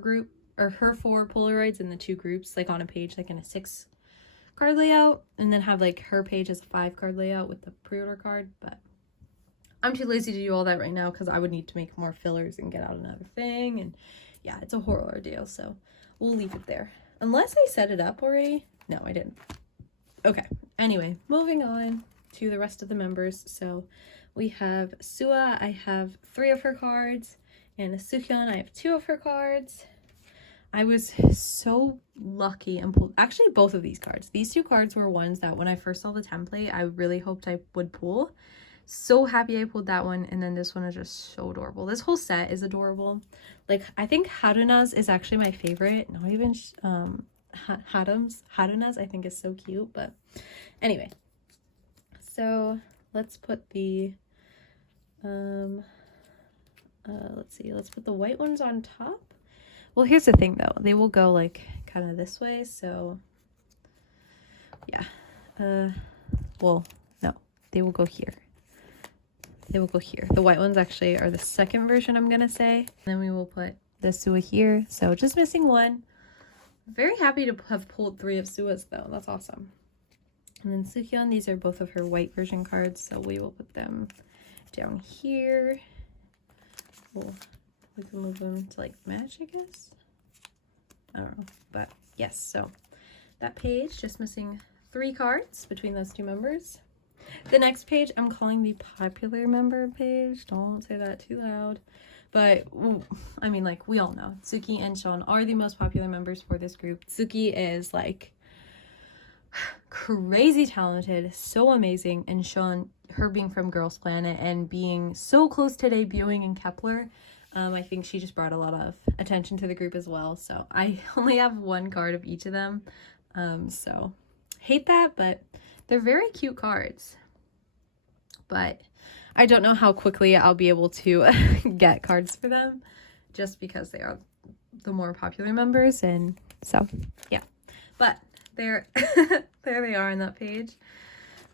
Polaroids in the 2 groups like on a page, like in a 6 card layout, and then have like her page as a 5 card layout with the pre-order card. But I'm too lazy to do all that right now because I would need to make more fillers and get out another thing, and yeah, it's a horror ordeal. So we'll leave it there unless I set it up already. No, I didn't. Okay, anyway, moving on to the rest of the members. So we have Sua. I have 3 of her cards, and Soohyun, I have 2 of her cards. I was so lucky and pulled actually both of these cards. These 2 cards were ones that when I first saw the template, I really hoped I would pull. So happy I pulled that one, and then this one is just so adorable. This whole set is adorable. Like, I think Haruna's is actually my favorite. Not even Haruna's I think is so cute. But anyway, so let's put the let's put the white ones on top. well, here's the thing though, they will go like kind of this way, so yeah. Well, no, they will go here. They will go here. The white ones actually are the second version, I'm gonna say. And then we will put the Sua here. So just missing one. Very happy to have pulled 3 of Sua's though. That's awesome. And then Sukyeon, these are both of her white version cards, so we will put them down here. We can move them to like match, I guess. I don't know, but yes. So that page, just missing 3 cards between those 2 members. The next page I'm calling the popular member page. Don't say that too loud. But I mean, like, we all know Suki and Sean are the most popular members for this group. Suki is like crazy talented, so amazing, and Sean, her being from Girls Planet and being so close to debuting in Kepler, I think she just brought a lot of attention to the group as well. So I only have 1 card of each of them, so hate that, but they're very cute cards. But I don't know how quickly I'll be able to get cards for them, just because they are the more popular members, and so yeah. But there there they are on that page.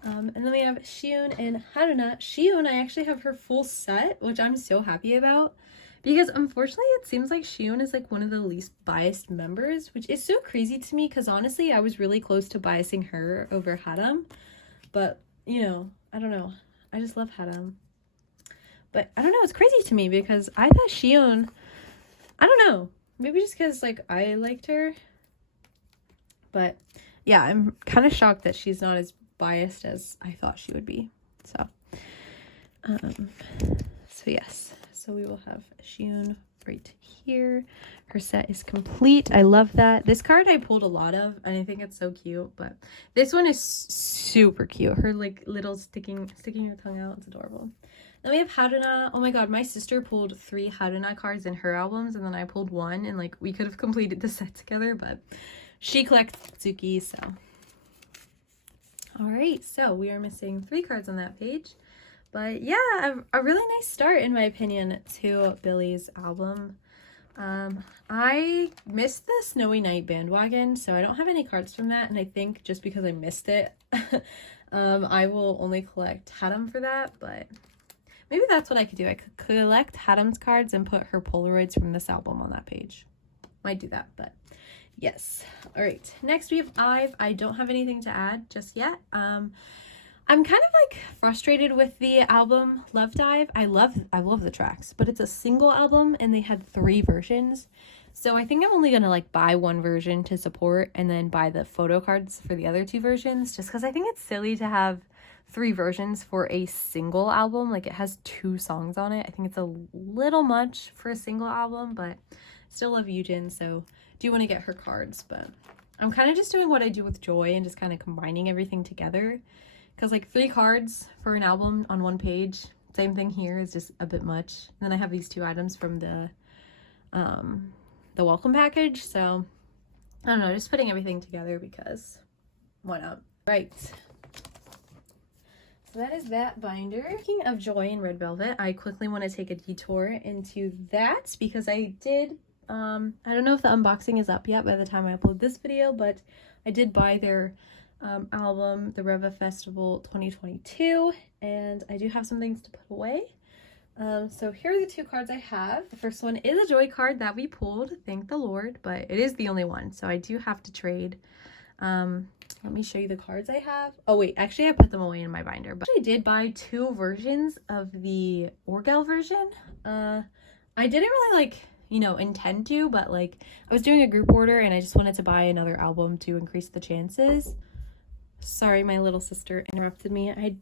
And then we have Shion and Haruna. Shion, I actually have her full set, which I'm so happy about, because unfortunately it seems like Shion is like one of the least biased members, which is so crazy to me, because honestly I was really close to biasing her over Haram, but you know, I don't know, I just love Haram. But I don't know, it's crazy to me because I thought Shion, I don't know, maybe just because like I liked her, but yeah, I'm kind of shocked that she's not as biased as I thought she would be. So so yes, so we will have Shion right here. Her set is complete. I love that. This card I pulled a lot of and I think it's so cute, but this one is super cute. Her like little sticking her tongue out, it's adorable. Then we have Haruna. Oh my god, my sister pulled 3 Haruna cards in her albums, and then I pulled 1, and like we could have completed the set together, but she collects Tsuki, so. Alright, so we are missing 3 cards on that page. But yeah, a really nice start, in my opinion, to Billie's album. I missed the Snowy Night bandwagon, so I don't have any cards from that, and I think just because I missed it, I will only collect Haram for that, but maybe that's what I could do. I could collect Haram's cards and put her Polaroids from this album on that page. Might do that, but yes. All right, next we have IVE. I don't have anything to add just yet. I'm kind of like frustrated with the album Love Dive. I love the tracks, but it's a single album and they had 3 versions. So I think I'm only gonna like buy 1 version to support and then buy the photo cards for the other 2 versions, just because I think it's silly to have 3 versions for a single album. Like, it has 2 songs on it. I think it's a little much for a single album, but still love Yujin, so do want to get her cards. But I'm kind of just doing what I do with Joy and just kind of combining everything together, because like 3 cards for an album on 1 page, same thing here, is just a bit much. And then I have these 2 items from the welcome package, so I don't know, just putting everything together because why not? Right, so that is that binder. Speaking of Joy and Red Velvet, I quickly want to take a detour into that because I did I don't know if the unboxing is up yet by the time I upload this video, but I did buy their album, the Reva Festival 2022, and I do have some things to put away. So here are the 2 cards I have. The first one is a Joy card that we pulled, thank the Lord, but it is the only one, so I do have to trade. Let me show you the cards I have. Oh wait, actually I put them away in my binder, but I did buy 2 versions of the Orgel version. I didn't really like, you know, intend to, but like I was doing a group order and I just wanted to buy another album to increase the chances. Sorry, my little sister interrupted me. I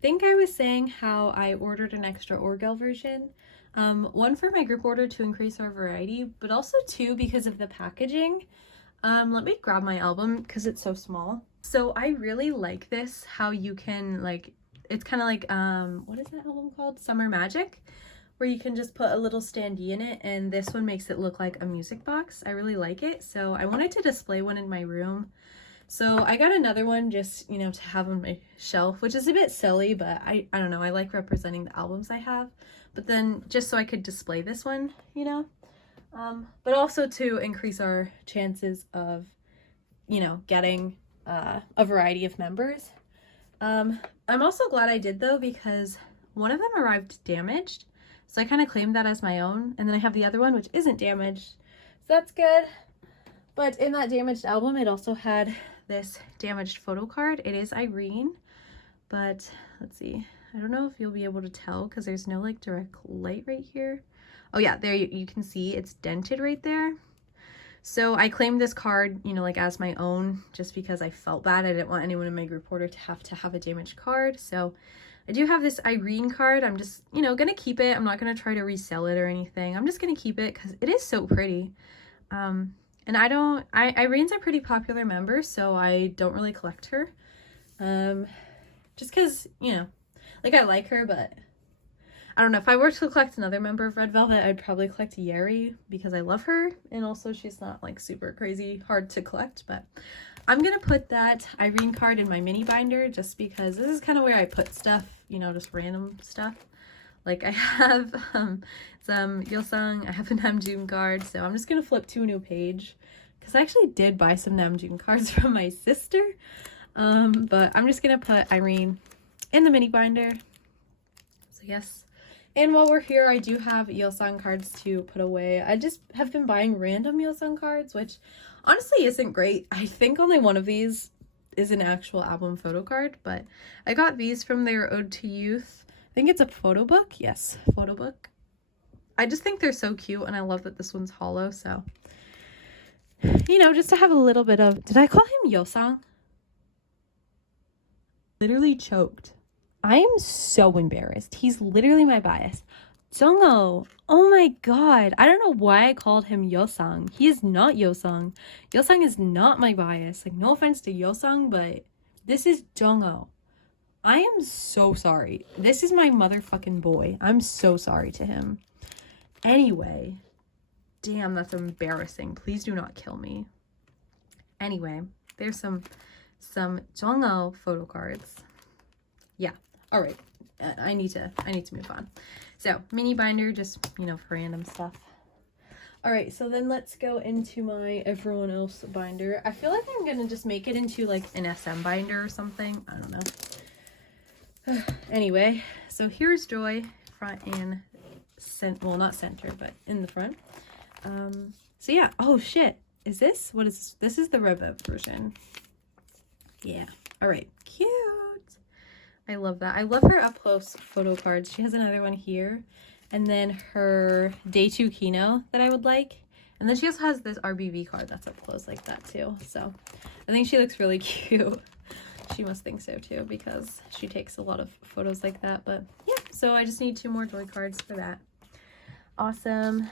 think I was saying how I ordered an extra Orgel version. 1 for my group order to increase our variety, but also 2 because of the packaging. Let me grab my album because it's so small. So I really like this, how you can like, it's kind of like, what is that album called? Summer Magic, where you can just put a little standee in it, and this one makes it look like a music box. I really like it, so I wanted to display one in my room. So I got another one just, you know, to have on my shelf, which is a bit silly, but I don't know, I like representing the albums I have. But then just so I could display this one, you know. but also to increase our chances of, you know, getting a variety of members. I'm also glad I did though, because one of them arrived damaged, so I kind of claimed that as my own, and then I have the other one which isn't damaged, so that's good. But in that damaged album, it also had this damaged photo card. It is Irene, but let's see, I don't know if you'll be able to tell because there's no like direct light right here. Oh yeah, there you can see it's dented right there. So I claimed this card, you know, like as my own, just because I felt bad. I didn't want anyone in my group order to have a damaged card. So I do have this Irene card. I'm just, you know, gonna keep it. I'm not gonna try to resell it or anything. I'm just gonna keep it because it is so pretty. And Irene's a pretty popular member, so I don't really collect her. Just because, you know, like I like her, but I don't know, if I were to collect another member of Red Velvet, I'd probably collect Yeri because I love her, and also she's not like super crazy hard to collect. But I'm gonna put that Irene card in my mini binder just because this is kind of where I put stuff, you know, just random stuff. Like I have some Yeolsung, I have a Namjoon card, so I'm just gonna flip to a new page because I actually did buy some Namjoon cards from my sister. But I'm just gonna put Irene in the mini binder. So yes. And while we're here, I do have Yeolsung cards to put away. I just have been buying random Yeolsung cards, which honestly isn't great. I think only one of these is an actual album photo card, but I got these from their Ode to Youth. I think it's a photo book. Yes, photo book. I just think they're so cute, and I love that this one's hollow, so, you know, just to have a little bit of... Did I call him Yeolsung? Literally choked. I am so embarrassed. He's literally my bias. Jungho. Oh my god. I don't know why I called him Yeolsung. He is not Yeolsung. Yeolsung is not my bias. Like, no offense to Yeolsung, but this is Jungho. I am so sorry. This is my motherfucking boy. I'm so sorry to him. Anyway. Damn, that's embarrassing. Please do not kill me. Anyway, there's some Jungho photo cards. Yeah. All right, I need to move on. So mini binder, just, you know, for random stuff. All right, so then let's go into my everyone else binder. I feel like I'm gonna just make it into like an SM binder or something. I don't know. Anyway, so here's Joy, front and well, not center, but in the front. So yeah. Oh shit, is this? What is this? This is the Rev version. Yeah. All right. Cute. I love that. I love her up close photo cards. She has another one here, and then her Day 2 Kino that I would like, and then she also has this RBV card that's up close like that too. So I think she looks really cute. She must think so too because she takes a lot of photos like that. But yeah, so I just need 2 more Joy cards for that. Awesome.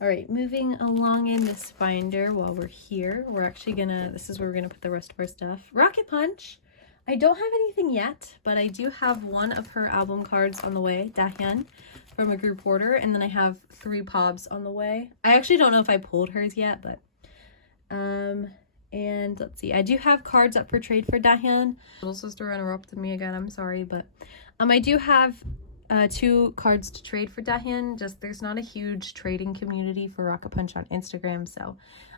All right, moving along in this binder while we're here, we're actually gonna, this is where we're gonna put the rest of our stuff. Rocket Punch. I don't have anything yet, but I do have one of her album cards on the way, Dahyun, from a group order, and then I have 3 Pobs on the way. I actually don't know if I pulled hers yet, but, and let's see, I do have cards up for trade for Dahyun. Little sister interrupted me again, I'm sorry, but, I do have 2 cards to trade for Dahyun. Just there's not a huge trading community for Rocket Punch on Instagram, so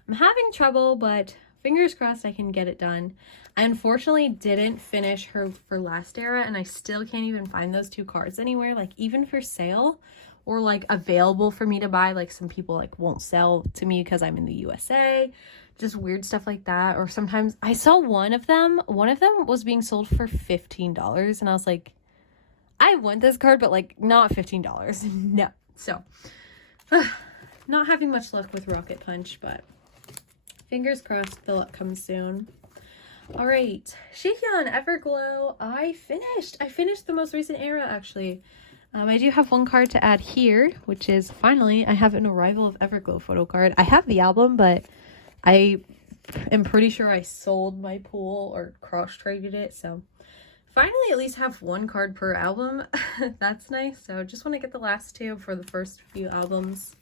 I'm having trouble, but fingers crossed I can get it done. I unfortunately didn't finish her for last era, and I still can't even find those 2 cards anywhere, like even for sale or like available for me to buy. Like some people like won't sell to me because I'm in the USA, just weird stuff like that. Or sometimes I saw one of them was being sold for $15, and I was like, I want this card, but like not $15. No. So not having much luck with Rocket Punch, but fingers crossed the luck comes soon. All right, Shihyeon Everglow. I finished the most recent era actually. I do have 1 card to add here, which is finally I have an Arrival of Everglow photo card. I have the album, but I am pretty sure I sold my pool or cross traded it, so finally at least have 1 card per album. That's nice. So just want to get the last 2 for the first few albums.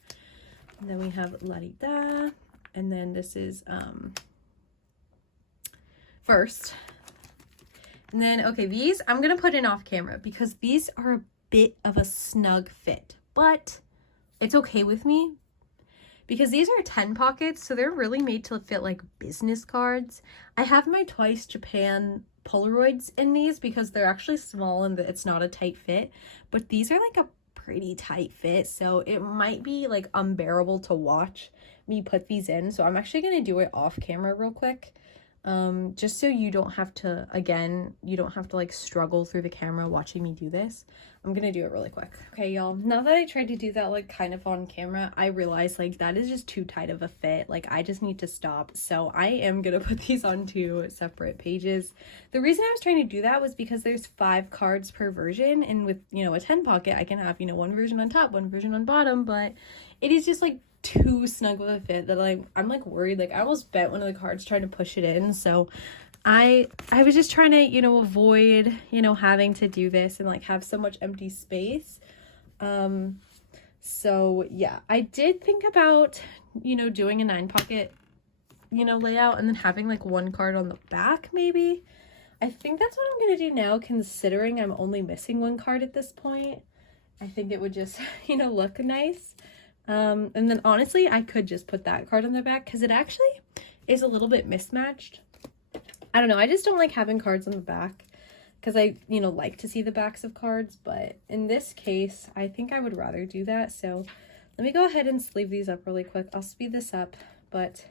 And then we have La Di Da, and then this is First. And then okay, these I'm gonna put in off camera because these are a bit of a snug fit, but it's okay with me because these are 10 pockets, so they're really made to fit like business cards. I have my Twice Japan Polaroids in these because they're actually small and it's not a tight fit, but these are like a pretty tight fit, so it might be like unbearable to watch me put these in. So I'm actually going to do it off camera real quick, just so you don't have to, again, you don't have to like struggle through the camera watching me do this. I'm gonna do it really quick. Okay, y'all, now that I tried to do that like kind of on camera, I realized like that is just too tight of a fit. Like I just need to stop. So I am gonna put these on two separate pages. The reason I was trying to do that was because there's 5 cards per version, and with, you know, a 10 pocket, I can have, you know, one version on top, one version on bottom, but it is just like too snug of a fit that I'm like worried. Like I almost bent one of the cards trying to push it in, so I was just trying to, you know, avoid, you know, having to do this and like have so much empty space. So yeah, I did think about, you know, doing a 9 pocket, you know, layout and then having like one card on the back maybe. I think that's what I'm gonna do now, considering I'm only missing one card at this point. I think it would just, you know, look nice. And then honestly, I could just put that card on the back because it actually is a little bit mismatched. I don't know, I just don't like having cards on the back because I, you know, like to see the backs of cards, but in this case, I think I would rather do that. So let me go ahead and sleeve these up really quick. I'll speed this up, but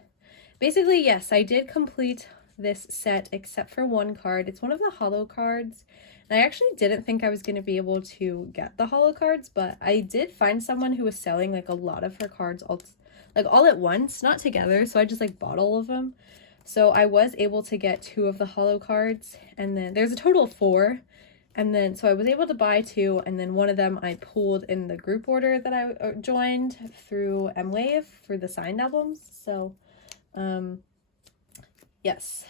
basically, yes, I did complete this set except for one card. It's one of the holo cards, and I actually didn't think I was going to be able to get the holo cards, but I did find someone who was selling like a lot of her cards all at once, not together, so I just like bought all of them. So I was able to get 2 of the holo cards, and then there's a total of 4. And then, so I was able to buy 2, and then one of them I pulled in the group order that I joined through M-Wave for the signed albums. So, yes.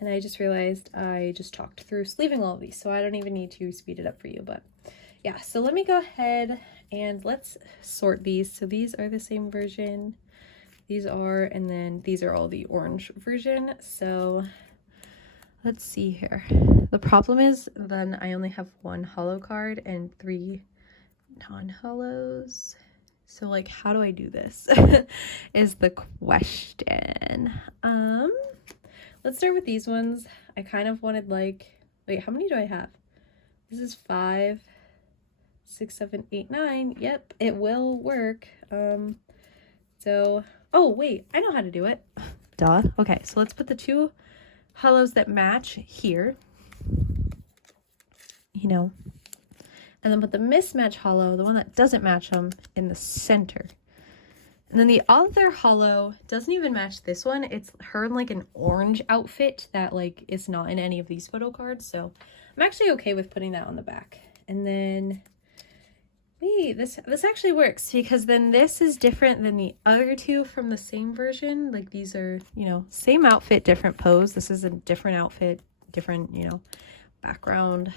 And I just realized I just talked through sleeving all of these, so I don't even need to speed it up for you, but yeah. So let me go ahead and let's sort these. So these are the same version. These are, and then these are all the orange version. So let's see here. The problem is then I only have 1 holo card and 3 non-holos. So like, how do I do this is the question. Let's start with these ones. I kind of wanted like, wait, how many do I have? This is 5, 6, 7, 8, 9. Yep, it will work. So, oh wait, I know how to do it. Duh. Okay, so let's put the 2 holos that match here, you know, and then put the mismatch holo, the one that doesn't match them, in the center. And then the other holo doesn't even match this one. It's her in like an orange outfit that like is not in any of these photo cards. So I'm actually okay with putting that on the back. And then wait, this actually works because then this is different than the other 2 from the same version. Like these are, you know, same outfit, different pose. This is a different outfit, different, you know, background.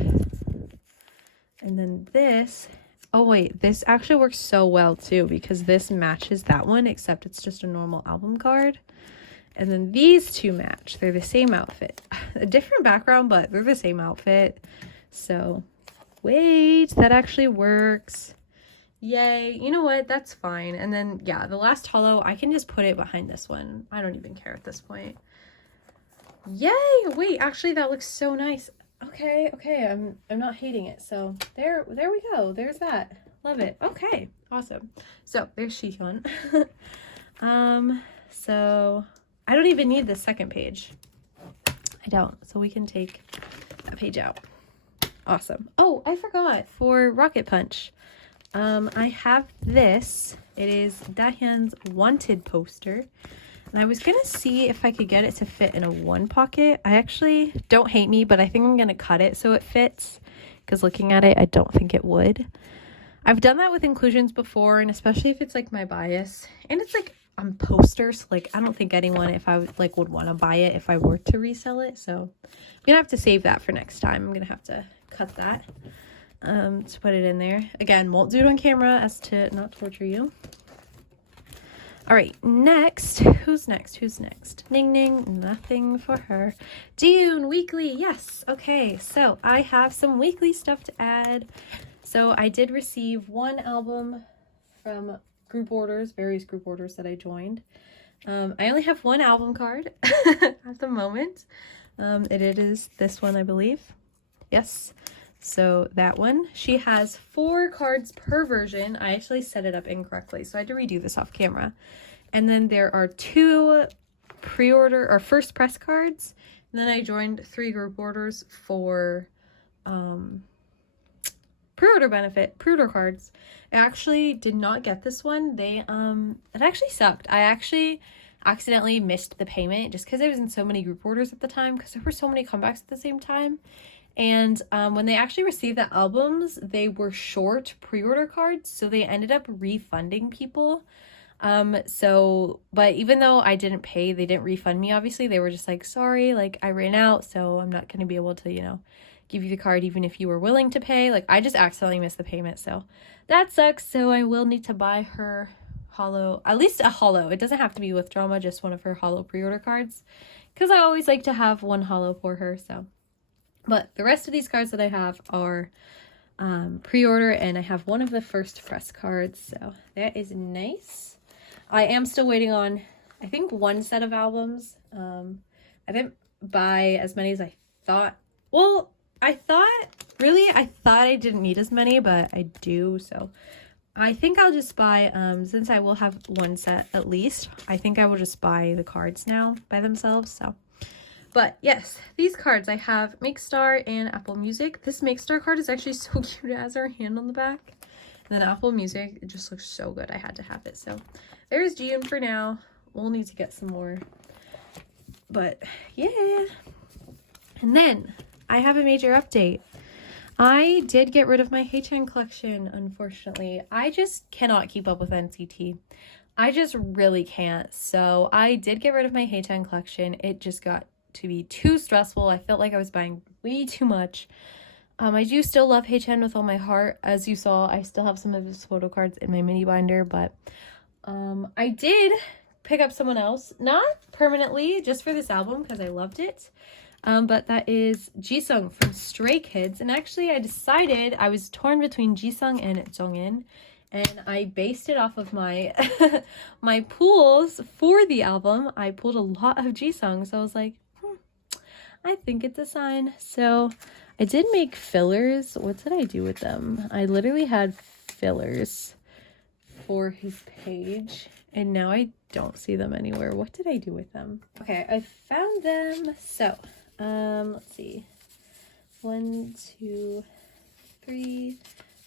And then this, oh wait, this actually works so well too because this matches that one, except it's just a normal album card. And then these 2 match. They're the same outfit. A different background, but they're the same outfit. So wait, that actually works. Yay. You know what? That's fine. And then, yeah, the last holo, I can just put it behind this one. I don't even care at this point. Yay. Wait, actually, that looks so nice. Okay. I'm not hating it. So there we go. There's that. Love it. Okay. Awesome. So there's Shihyun. So I don't even need this second page. I don't. So we can take that page out. Awesome. Oh, I forgot for Rocket Punch. I have this. It is Dahyun's Wanted poster. And I was going to see if I could get it to fit in a 1 pocket. I actually, don't hate me, but I think I'm going to cut it so it fits. Because looking at it, I don't think it would. I've done that with inclusions before, and especially if it's like my bias. And it's like on posters. Like, I don't think anyone, if I would want to buy it if I were to resell it. So I'm going to have to save that for next time. I'm going to have to cut that to put it in there. Again, won't do it on camera as to not torture you. All right, next. Who's next? Ning Ning, nothing for her. June, weekly, yes. Okay, so I have some weekly stuff to add. So I did receive 1 album from group orders, various group orders that I joined. I only have one album card at the moment. It is this one, I believe. Yes. So that one. She has 4 cards per version. I actually set it up incorrectly, so I had to redo this off camera. And then there are 2 pre-order or first press cards. And then I joined 3 group orders for pre-order cards. I actually did not get this one. It actually sucked. I actually accidentally missed the payment just because I was in so many group orders at the time, because there were so many comebacks at the same time. And when they actually received the albums, they were short pre-order cards, so they ended up refunding people. But even though I didn't pay, they didn't refund me, obviously. They were just like, sorry, like, I ran out, so I'm not going to be able to, you know, give you the card even if you were willing to pay. Like, I just accidentally missed the payment, so that sucks. So I will need to buy her holo, at least a holo. It doesn't have to be with drama, just one of her holo pre-order cards, because I always like to have one holo for her. So, but the rest of these cards that I have are pre-order, and I have one of the first press cards, so that is nice. I am still waiting on, I think, 1 set of albums. I didn't buy as many as I thought. Well, I thought I didn't need as many, but I do. So I think I'll just buy, since I will have 1 set at least, I think I will just buy the cards now by themselves. So, but yes, these cards, I have Make Star and Apple Music. This Make Star card is actually so cute. It has her hand on the back. And then Apple Music, it just looks so good. I had to have it. So there's June for now. We'll need to get some more. But yeah. And then I have a major update. I did get rid of my Haechan collection, unfortunately. I just cannot keep up with NCT. I just really can't. So I did get rid of my Haechan collection. It just got to be too stressful. I felt like I was buying way too much. I do still love Haechan with all my heart. As you saw, I still have some of his photo cards in my mini binder, but I did pick up someone else, not permanently, just for this album because I loved it. But that is Jisung from Stray Kids. And actually, I decided I was torn between Jisung and Jongin, and I based it off of my my pulls for the album. I pulled a lot of Jisung, so I was like, I think it's a sign. So I did make fillers. What did I do with them? I literally had fillers for his page, and now I don't see them anywhere. What did I do with them? Okay, I found them. So let's see. 1, 2, 3,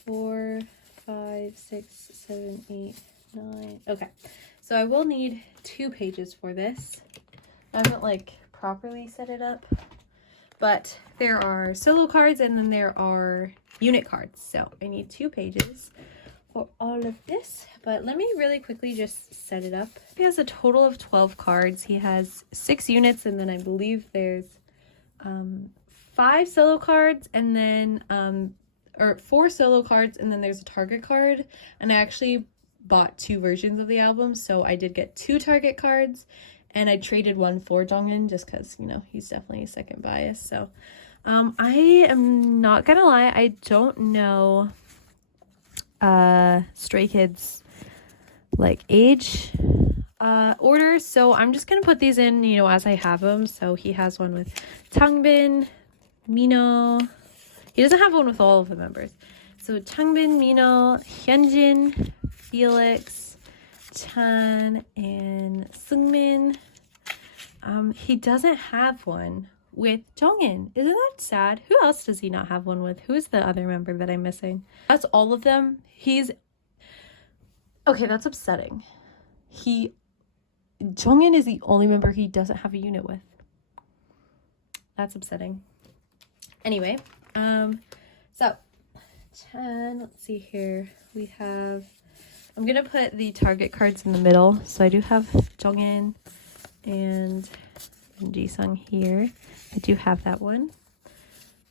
4, 5, 6, 7, 8, 9. Okay, so I will need 2 pages for this. I haven't like properly set it up, but there are solo cards and then there are unit cards, so I need 2 pages for all of this. But let me really quickly just set it up. He has a total of 12 cards. He has 6 units, and then I believe there's 5 solo cards, and then or 4 solo cards, and then there's a target card. And I actually bought 2 versions of the album, so I did get 2 target cards, and I traded 1 for Jongin just because, you know, he's definitely a second bias. So I am not gonna lie, I don't know Stray Kids like age order, so I'm just gonna put these in, you know, as I have them. So he has one with Changbin, Mino. He doesn't have one with all of the members. So Changbin, Mino, Hyunjin, Felix, Chan, and Seungmin. He doesn't have one with Jongin. Isn't that sad? Who else does he not have one with? Who is the other member that I'm missing? That's all of them. Okay, that's upsetting. Jongin is the only member he doesn't have a unit with. That's upsetting. Anyway, so Chan, let's see here. We have, I'm gonna put the target cards in the middle. So I do have Jongin and Jisung here. I do have that one.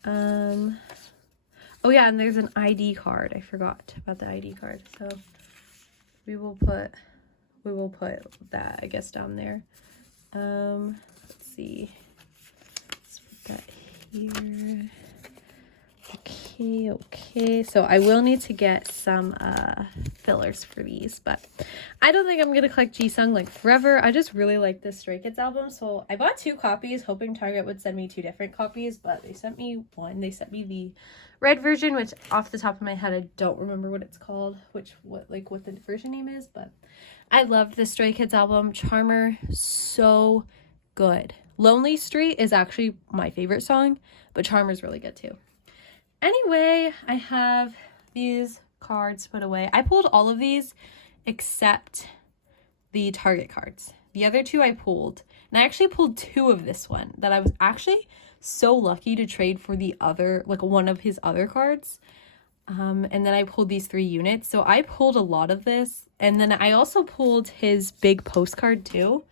Oh yeah, and there's an ID card. I forgot about the ID card. So we will put that, I guess, down there. Let's see. Let's put that here. Okay. So I will need to get some fillers for these, but I don't think I'm gonna collect Jisung like forever. I just really like this Stray Kids album, so I bought 2 copies hoping Target would send me 2 different copies, but they sent me one. They sent me the red version, which off the top of my head I don't remember what it's called, what the version name is, but I loved the Stray Kids album. Charmer, so good. Lonely Street is actually my favorite song, but Charmer's really good too. Anyway, I have these cards put away. I pulled all of these except the Target cards. The other 2 I pulled, and I actually pulled 2 of this one that I was actually so lucky to trade for the other, like one of his other cards. And then I pulled these 3 units. So I pulled a lot of this, and then I also pulled his big postcard too.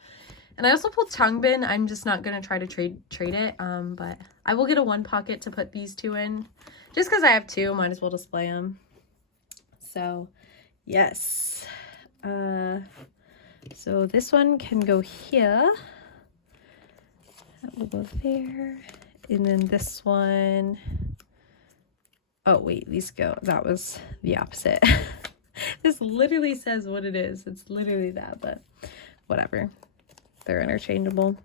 And I also pulled Changbin. I'm just not going to try to trade it, but I will get a 1 pocket to put these 2 in. Just because I have 2, might as well display them. So, yes. So this one can go here. That will go there. And then this one... Oh, wait, these go... That was the opposite. This literally says what it is. It's literally that, but whatever. They're interchangeable.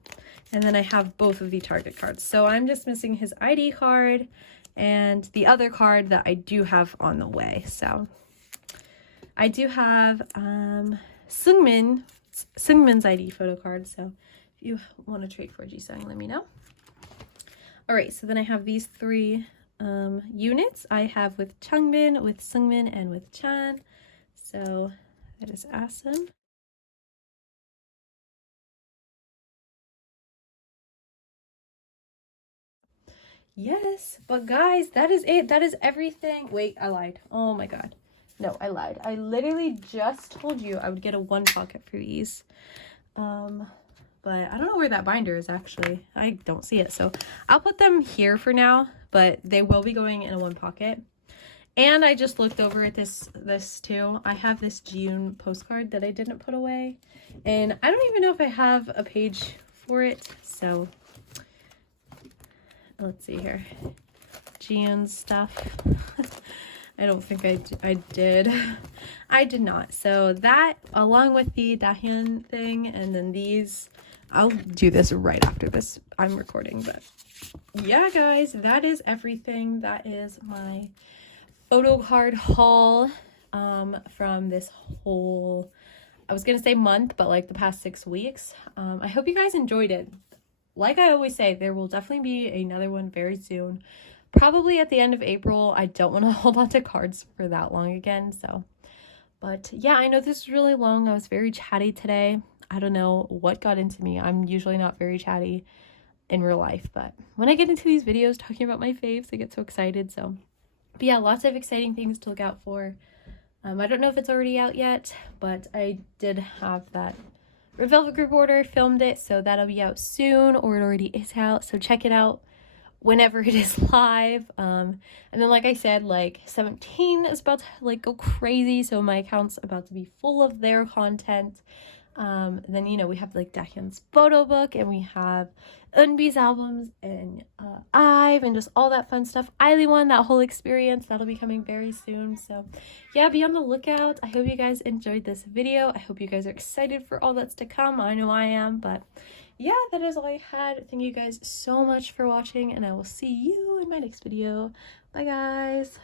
And then I have both of the Target cards. So I'm just missing his ID card and the other card that I do have on the way. So I do have Seungmin's ID photo card. So if you want to trade for Jisung, let me know. All right, so then I have these 3 units. I have with Changbin, with Seungmin, and with Chan. So that is awesome. Yes, but guys, that is it. That is everything. Wait, I lied. Oh my god. No, I lied. I literally just told you I would get a 1 pocket for these. But I don't know where that binder is actually. I don't see it. So I'll put them here for now, but they will be going in a 1 pocket. And I just looked over at this too. I have this June postcard that I didn't put away. And I don't even know if I have a page for it. So let's see here. Jiun's stuff. I don't think I did. I did not. So that, along with the Dahyun thing, and then these, I'll do this right after this. I'm recording, but yeah, guys, that is everything. That is my photo card haul from this whole, I was gonna say month, but like the past 6 weeks. I hope you guys enjoyed it. Like I always say, there will definitely be another one very soon. Probably at the end of April. I don't want to hold on to cards for that long again. So, but yeah, I know this is really long. I was very chatty today. I don't know what got into me. I'm usually not very chatty in real life, but when I get into these videos talking about my faves, I get so excited. So, but yeah, lots of exciting things to look out for. I don't know if it's already out yet, but I did have that Red Velvet group order, filmed it, so that'll be out soon, or it already is out, so check it out whenever it is live. And then like I said, like 17 is about to like go crazy, so my account's about to be full of their content. Then, you know, we have like Dahyun's photo book, and we have Eunbi's albums, and IVE, and just all that fun stuff. ILY1, that whole experience, that'll be coming very soon. So yeah, be on the lookout. I hope you guys enjoyed this video. I hope you guys are excited for all that's to come. I know I am, but yeah, that is all I had. Thank you guys so much for watching, and I will see you in my next video. Bye, guys.